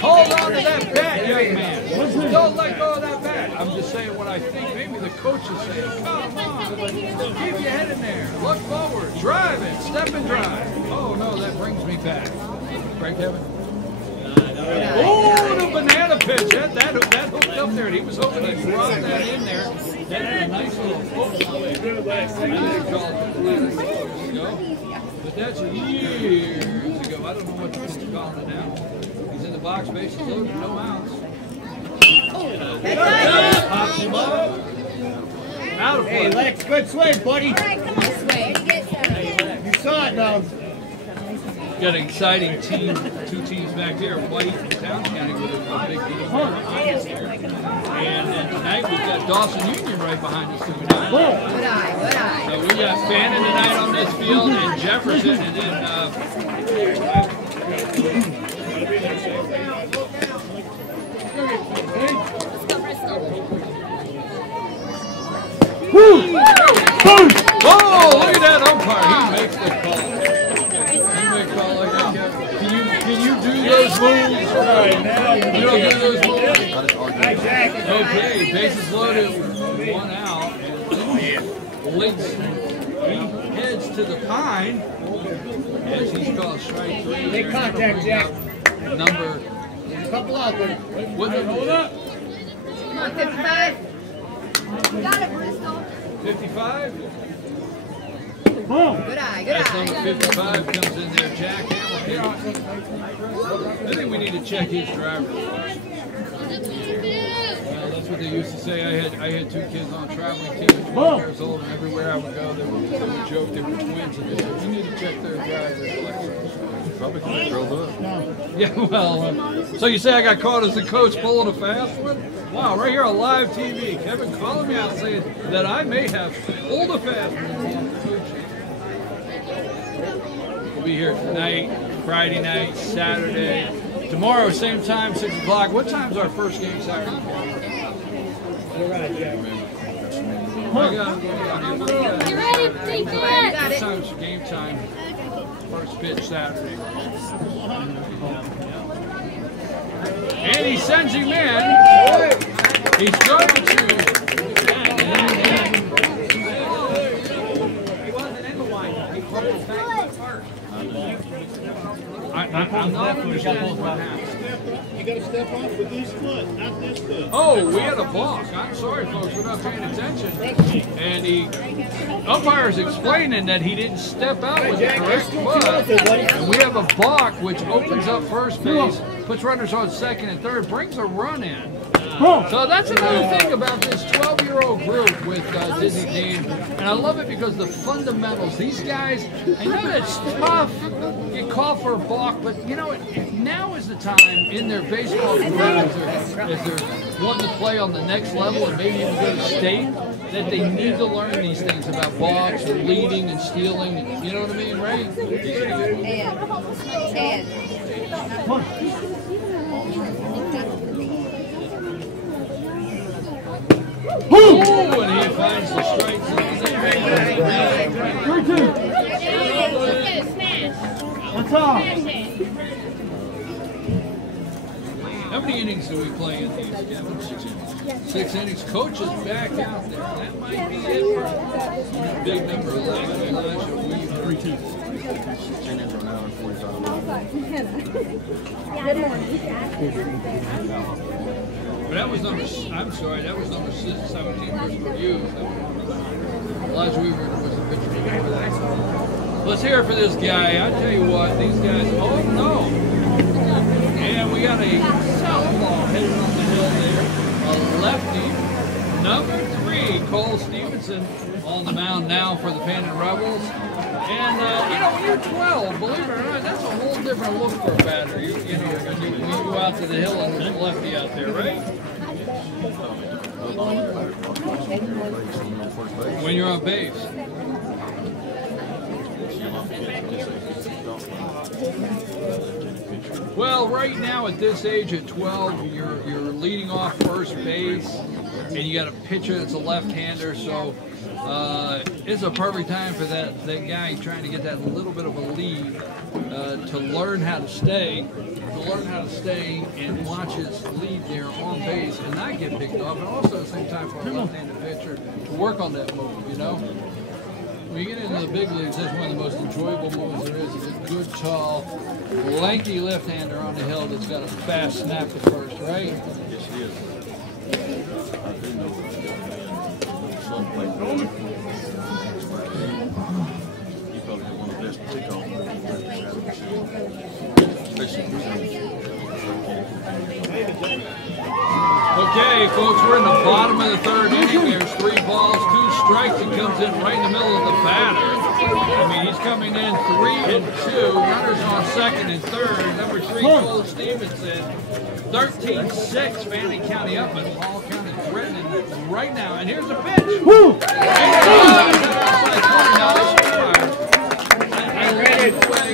Hold on to that bat, young man. Don't let go of that bat. I'm just saying what I think. Maybe the coach is saying, come on, keep your head in there. Look forward, drive it, step and drive. Oh, no, that brings me back. Right, Kevin? Oh, the banana pitch. That hooked up there. And he was hoping to drop that in there. That had a nice little poke. I didn't call it the banana pitch. But that's years ago. I don't know what the pitch is calling it now. He's in the box, bases loaded, no outs. Pops him up. Out of play. Hey, Lex, good swing, buddy. All right, come on, Sway. You saw it, though. Got an exciting team, 2 teams back there, White and Towns County with a big game. And tonight we've got Dawson Union right behind us tonight. Good eye, good eye. So we got Fannin tonight on this field, and Jefferson, and then oh, look at that umpire. He makes the call. He makes a call like that. Can you do those moves? Right now, you don't do those moves. Okay, bases loaded, 1 out. Links, he heads to the pine as he's called strike 3. Make contact, Jack. Number. There's a couple out there. What number? Hold up. Come on, 55. Got it, Bristol. 55. Good eye, good That's eye. number 55 comes in there, Jack Hamilton. I think we need to check his driver first. Well, that's what they used to say. I had 2 kids on a traveling team at 12 years old, and everywhere I would go, they would joke they were twins, and they said, you need to check their drivers. Probably could have drove up. Yeah, well, so you say I got caught as the coach pulling a fast one? Wow, right here on live TV, Kevin calling me out saying that I may have pulled a fast one. We'll be here tonight, Friday night, Saturday. Tomorrow, same time, 6 o'clock. What time's our first game Saturday? All right, Jack. You ready, defense? What time's game time? First pitch Saturday. And he sends him in. He's going to. I'm not understanding what happened. You got to step off with this foot, not this foot. Oh, we had a balk. I'm sorry, folks, we're not paying attention. And the umpire's explaining that he didn't step out with the correct foot. And we have a balk, which opens up first base, puts runners on second and third, brings a run in. So that's another thing about this 12-year-old group with Disney Dean, and I love it because the fundamentals. These guys, I know that's tough. You call for a balk, but you know now is the time in their baseball career as they're wanting to play on the next level and maybe even go to state, that they need to learn these things about balks and leading and stealing. You know what I mean, right? Ooh, and he finds the strikes. 3-2. That's all. How many innings do we play in these, Kevin? 6 innings. Coach is back out there. That might be it for big number 11, Elijah Weaver. 3-2. 6 innings or an hour and 45 minutes. But that was number, I'm sorry, that was number 17 versus Purdue. Elijah Weaver was the pitcher before that. Let's hear it for this guy. I tell you what, these guys, oh no. And we got a southpaw headed on the hill there. A lefty. Number 3, Cole Stevenson on the mound now for the Pandit Rebels. And, you know, when you're 12, believe it or not, that's a whole different look for a batter. You know, when you go out to the hill and there's a lefty out there, right? When you're on base. Well, right now at this age at 12, you're leading off first base, and you got a pitcher that's a left-hander, so it's a perfect time for that guy trying to get that little bit of a lead to learn how to stay, and watch his lead there on base and not get picked off, and also at the same time for a left-handed pitcher to work on that move, you know? When you get into the big leagues, that's one of the most enjoyable moves there is. It's a good, tall, lanky left-hander on the hill that's got a fast snap to first, right? Yes, he is. I do know that. Son played he probably had one of the best kickoff. Okay, folks, we're in the bottom of the 3rd inning. There's 3 balls, 2 strikes. He comes in right in the middle of the batter. I mean, he's coming in 3-2. Runners on 2nd and 3rd. Number 3, Cole Stevenson. 13-6, Fannin County up, but Hall County threatening right now. And here's the pitch. Woo!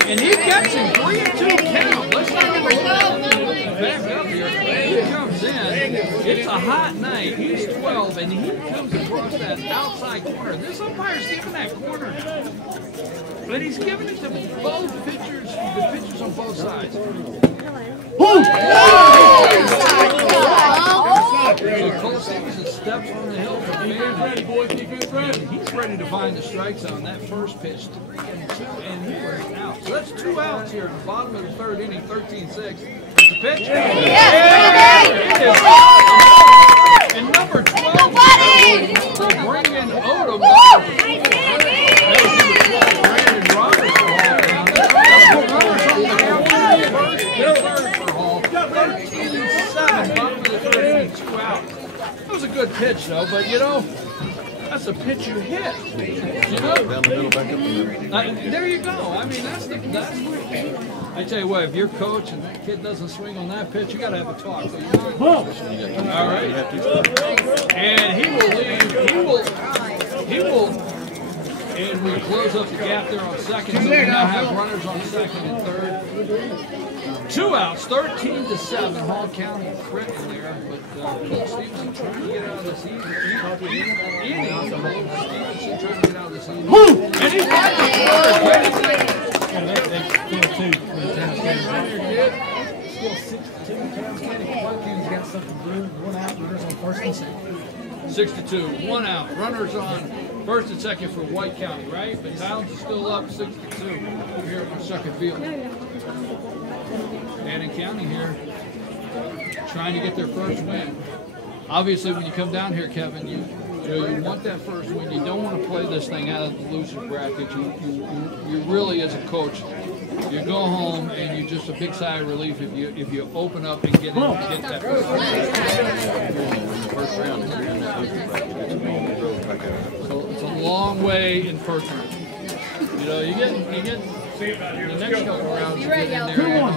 And he gets him 3-2 count. Let's not get back up here. He comes in. It's a hot night. He's 12, and he comes across that outside corner. This umpire's giving that corner, but he's giving it to both pitchers, the pitchers on both sides. So Cole Stevenson steps on the hill from ready, boys. Defense ready. He's ready to find the strike zone. That first pitch, 3-2, and he was out. So that's 2 outs here at the bottom of the 3rd inning, 13-6. It's the pitch. It is. And number 12 will bring in Odom. Brandon Roberts for Hall County. Runners on the first and 3rd for Hall. 13-7, bottom of the 3rd inning, 2 outs. That was a good pitch, though, but you know, that's a pitch you hit. You know? Down the middle, back up the middle. There you go. I mean, that's I tell you what, if you're coach and that kid doesn't swing on that pitch, you got to have a talk. So all right. And he will leave. He will. And we close up the gap there on 2nd. So we now have runners on 2nd and 3rd. 2 outs, 13-7. Hall County threatening there, but Cole Stevenson trying to get out of this inning. Stevenson trying to get out of this inning. And he's got the third. Still 6-2. Towns County. Clark County's got something to do. 1 out. Runners on 1st and 2nd. 6-2, 1 out. Runners on 1st and 2nd for White County, right? But Towns is still up 6-2 here on 2nd field. Fannin County here trying to get their first win. Obviously, when you come down here, Kevin, you want that first win. You don't want to play this thing out of the loser bracket. You really, as a coach, you go home and you just a big sigh of relief if you open up and get that first round. First round, if you're in that booster bracket, it's a long road back out. So it's a long way in first round. You know, you get the next couple rounds you get in there.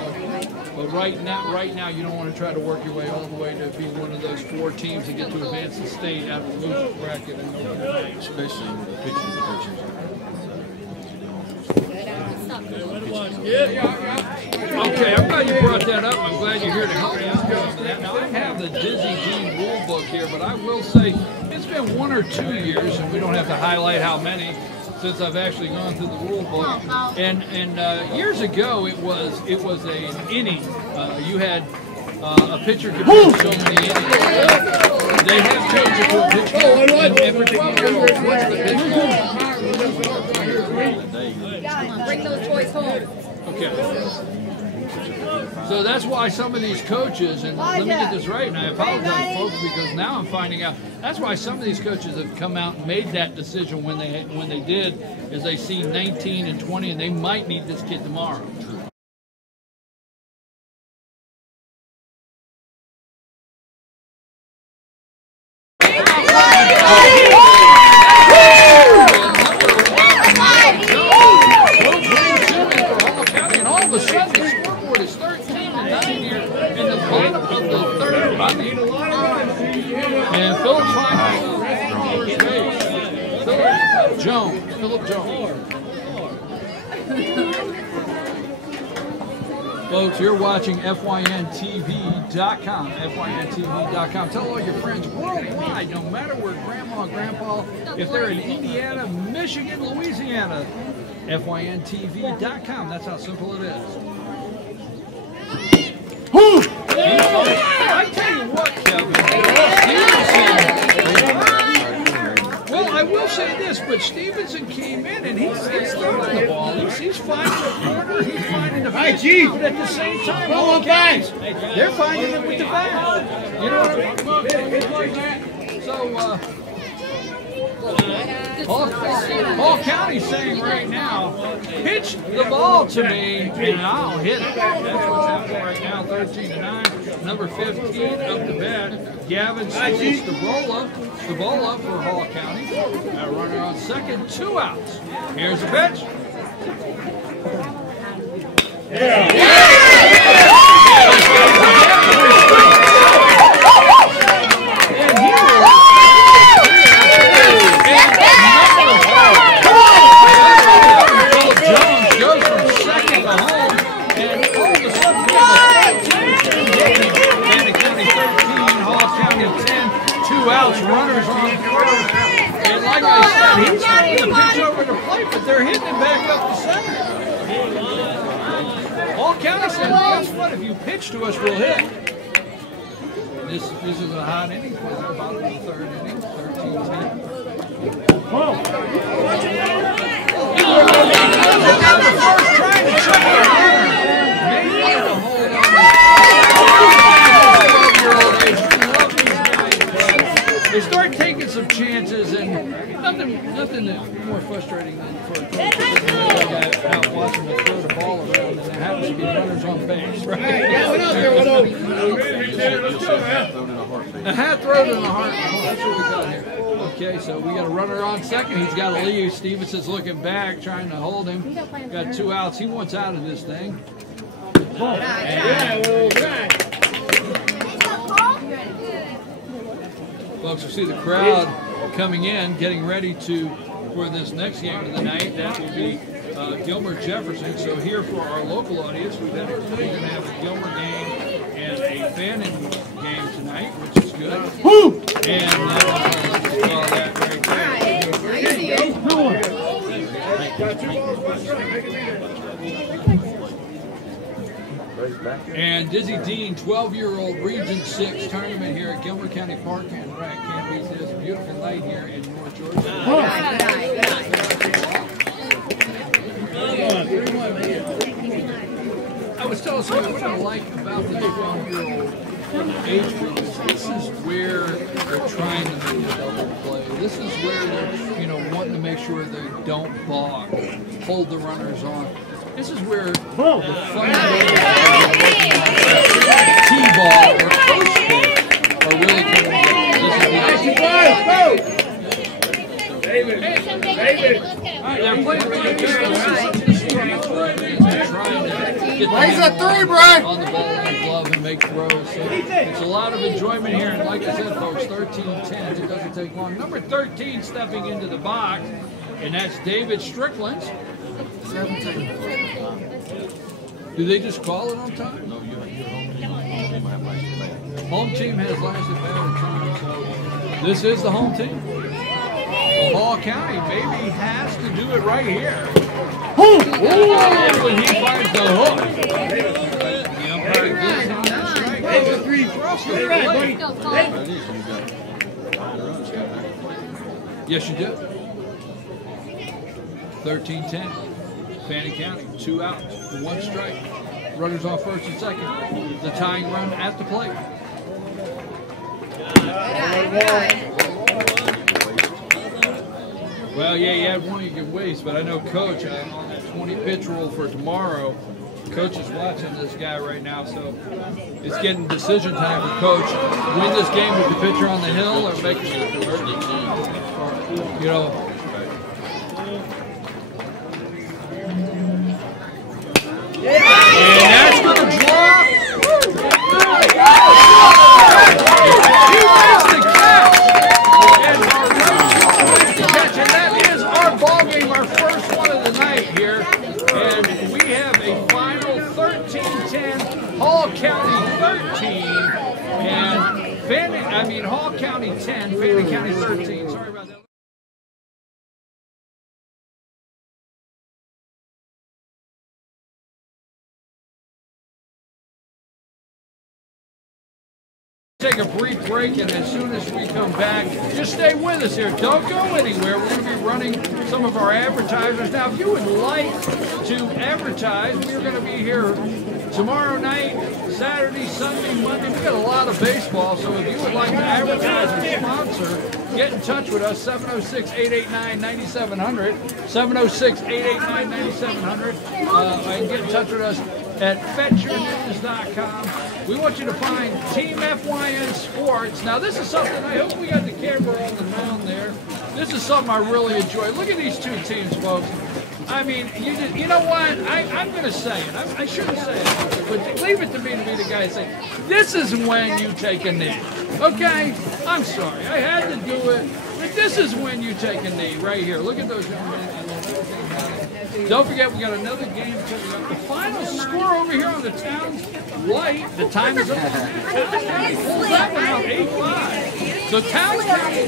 But right now, you don't want to try to work your way all the way to be one of those 4 teams that get to advance the state out of the losers bracket and open the night. Especially with the pitching coaches. Okay, I'm glad you brought that up. I'm glad you're here to help me out with that. Now, I have the Dizzy Dean rule book here, but I will say it's been 1 or 2 years, and we don't have to highlight how many, since I've actually gone through the rule book. And years ago, it was an inning. You had a pitcher could pitch so many innings. They have changed it to a pitch count. And for 12 years, what's the pitch count? Bring those toys home. Okay. So that's why some of these coaches, and let me get this right, and I apologize, folks, because now I'm finding out, that's why some of these coaches have come out and made that decision when they did, is they see 19 and 20, and they might need this kid tomorrow. And Philip Jones. Folks, you're watching FYNTV.com. FYNTV.com. Tell all your friends worldwide, no matter where grandma and grandpa, if they're in Indiana, Michigan, Louisiana, FYNTV.com. That's how simple it is. I tell you what, Kevin. Well, I will say this, but Stevenson came in and he's throwing the ball. He's finding the corner, he's finding the pitch. But at the same time, all guys, they're finding it with the bat. You know what I mean? So, Hall County's saying right now, pitch the ball to me and I'll hit it. That's what's happening right now, 13-9. Number 15 up the bat. Gavin Stevens, the ball up for Hall County. Runner on second, 2 outs. Here's the pitch. Runners on first, and like I said, he's throwing the pitch over the plate, but they're hitting it back up the center. Hall County said, guess what? If you pitch to us, we'll hit. This is a hot inning for them, bottom of the 3rd inning, 13-10. First trying to check the runner. Maybe to hold on. 12-year-old age. They start taking some chances, and nothing more frustrating than for a coach out watching them throw the ball around, and there happens to be runners on base, right? Yeah, went out there, went over. A hat thrown in the heart. That's what we got here. Okay, so we got a runner on second. He's got to leave. Stevenson's looking back, trying to hold him. Got 2 outs. He wants out of this thing. Folks, we see the crowd coming in, getting ready for this next game of the night. That will be Gilmer Jefferson. So here for our local audience, we're going to have a Gilmer game and a Fannin game tonight, which is good. Woo! And that right there. And Dizzy Dean, 12-year-old Region 6 tournament here at Gilmer County Park and Rec. Can't beat this. Beautiful night here in North Georgia. I was telling someone what I like about the 12-year-old age group is this is where they're trying to make a double play. This is where they're wanting to make sure they don't bog, hold the runners on. This is where the fundamentals T-ball or coach pitch are really coming together. David. They're playing really good. They're trying to get Raise that three, Brian. on the ball and the glove and make throws. So it's a lot of enjoyment here. And like I said, folks, 13-10. It doesn't take long. Number 13 stepping into the box, and that's David Strickland. 17. Do they just call it on time? No, your home team have last at bat. Home team has lasted better time, so this is the home team. Hall County maybe has to do it right here. When he finds the hook. The umpire gives him that strike. That's a three cross the plate. Yes, you do. 13-10. Fannin County, 2 outs, 1 strike. Runners on first and second. The tying run at the plate. Well, yeah, you had one you could waste, but I know Coach, on that 20-pitch rule for tomorrow, Coach is watching this guy right now, so it's getting decision time for Coach. Win this game with the pitcher on the hill or make it, you know. And that's going to drop. He makes the catch. And our right fielder makes the catch. And that is our ball game, our first one of the night here. And we have a final 13-10, Hall County 13. And Hall County 10, Fannin County 13. Sorry about that. Take a brief break, and as soon as we come back, just stay with us here. Don't go anywhere. We're going to be running some of our advertisers. Now, if you would like to advertise, we're going to be here tomorrow night, Saturday, Sunday, Monday. We've got a lot of baseball, so if you would like to advertise or sponsor, get in touch with us, 706-889-9700, 706-889-9700, and get in touch with us at fetchyournews.com. We want you to find Team FYN Sports. Now, this is something, I hope we got the camera on the mound there. This is something I really enjoy. Look at these two teams, folks. I mean, you know what? I'm going to say it. I shouldn't say it, but leave it to me to be the guy to say, this is when you take a knee. Okay? I'm sorry. I had to do it, but this is when you take a knee right here. Look at those young men. Don't forget, we got another game coming up. The final score over here on the town's light. The time is up. County pulls that one out 8-5. So Towns County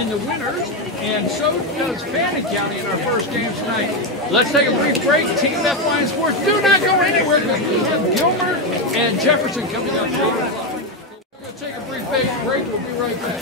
in the winners, and so does Fannin County in our first game tonight. Let's take a brief break. Team FYN Sports, do not go anywhere because we have Gilmer and Jefferson coming up at 8 o'clock. We're going to take a brief break. We'll be right back.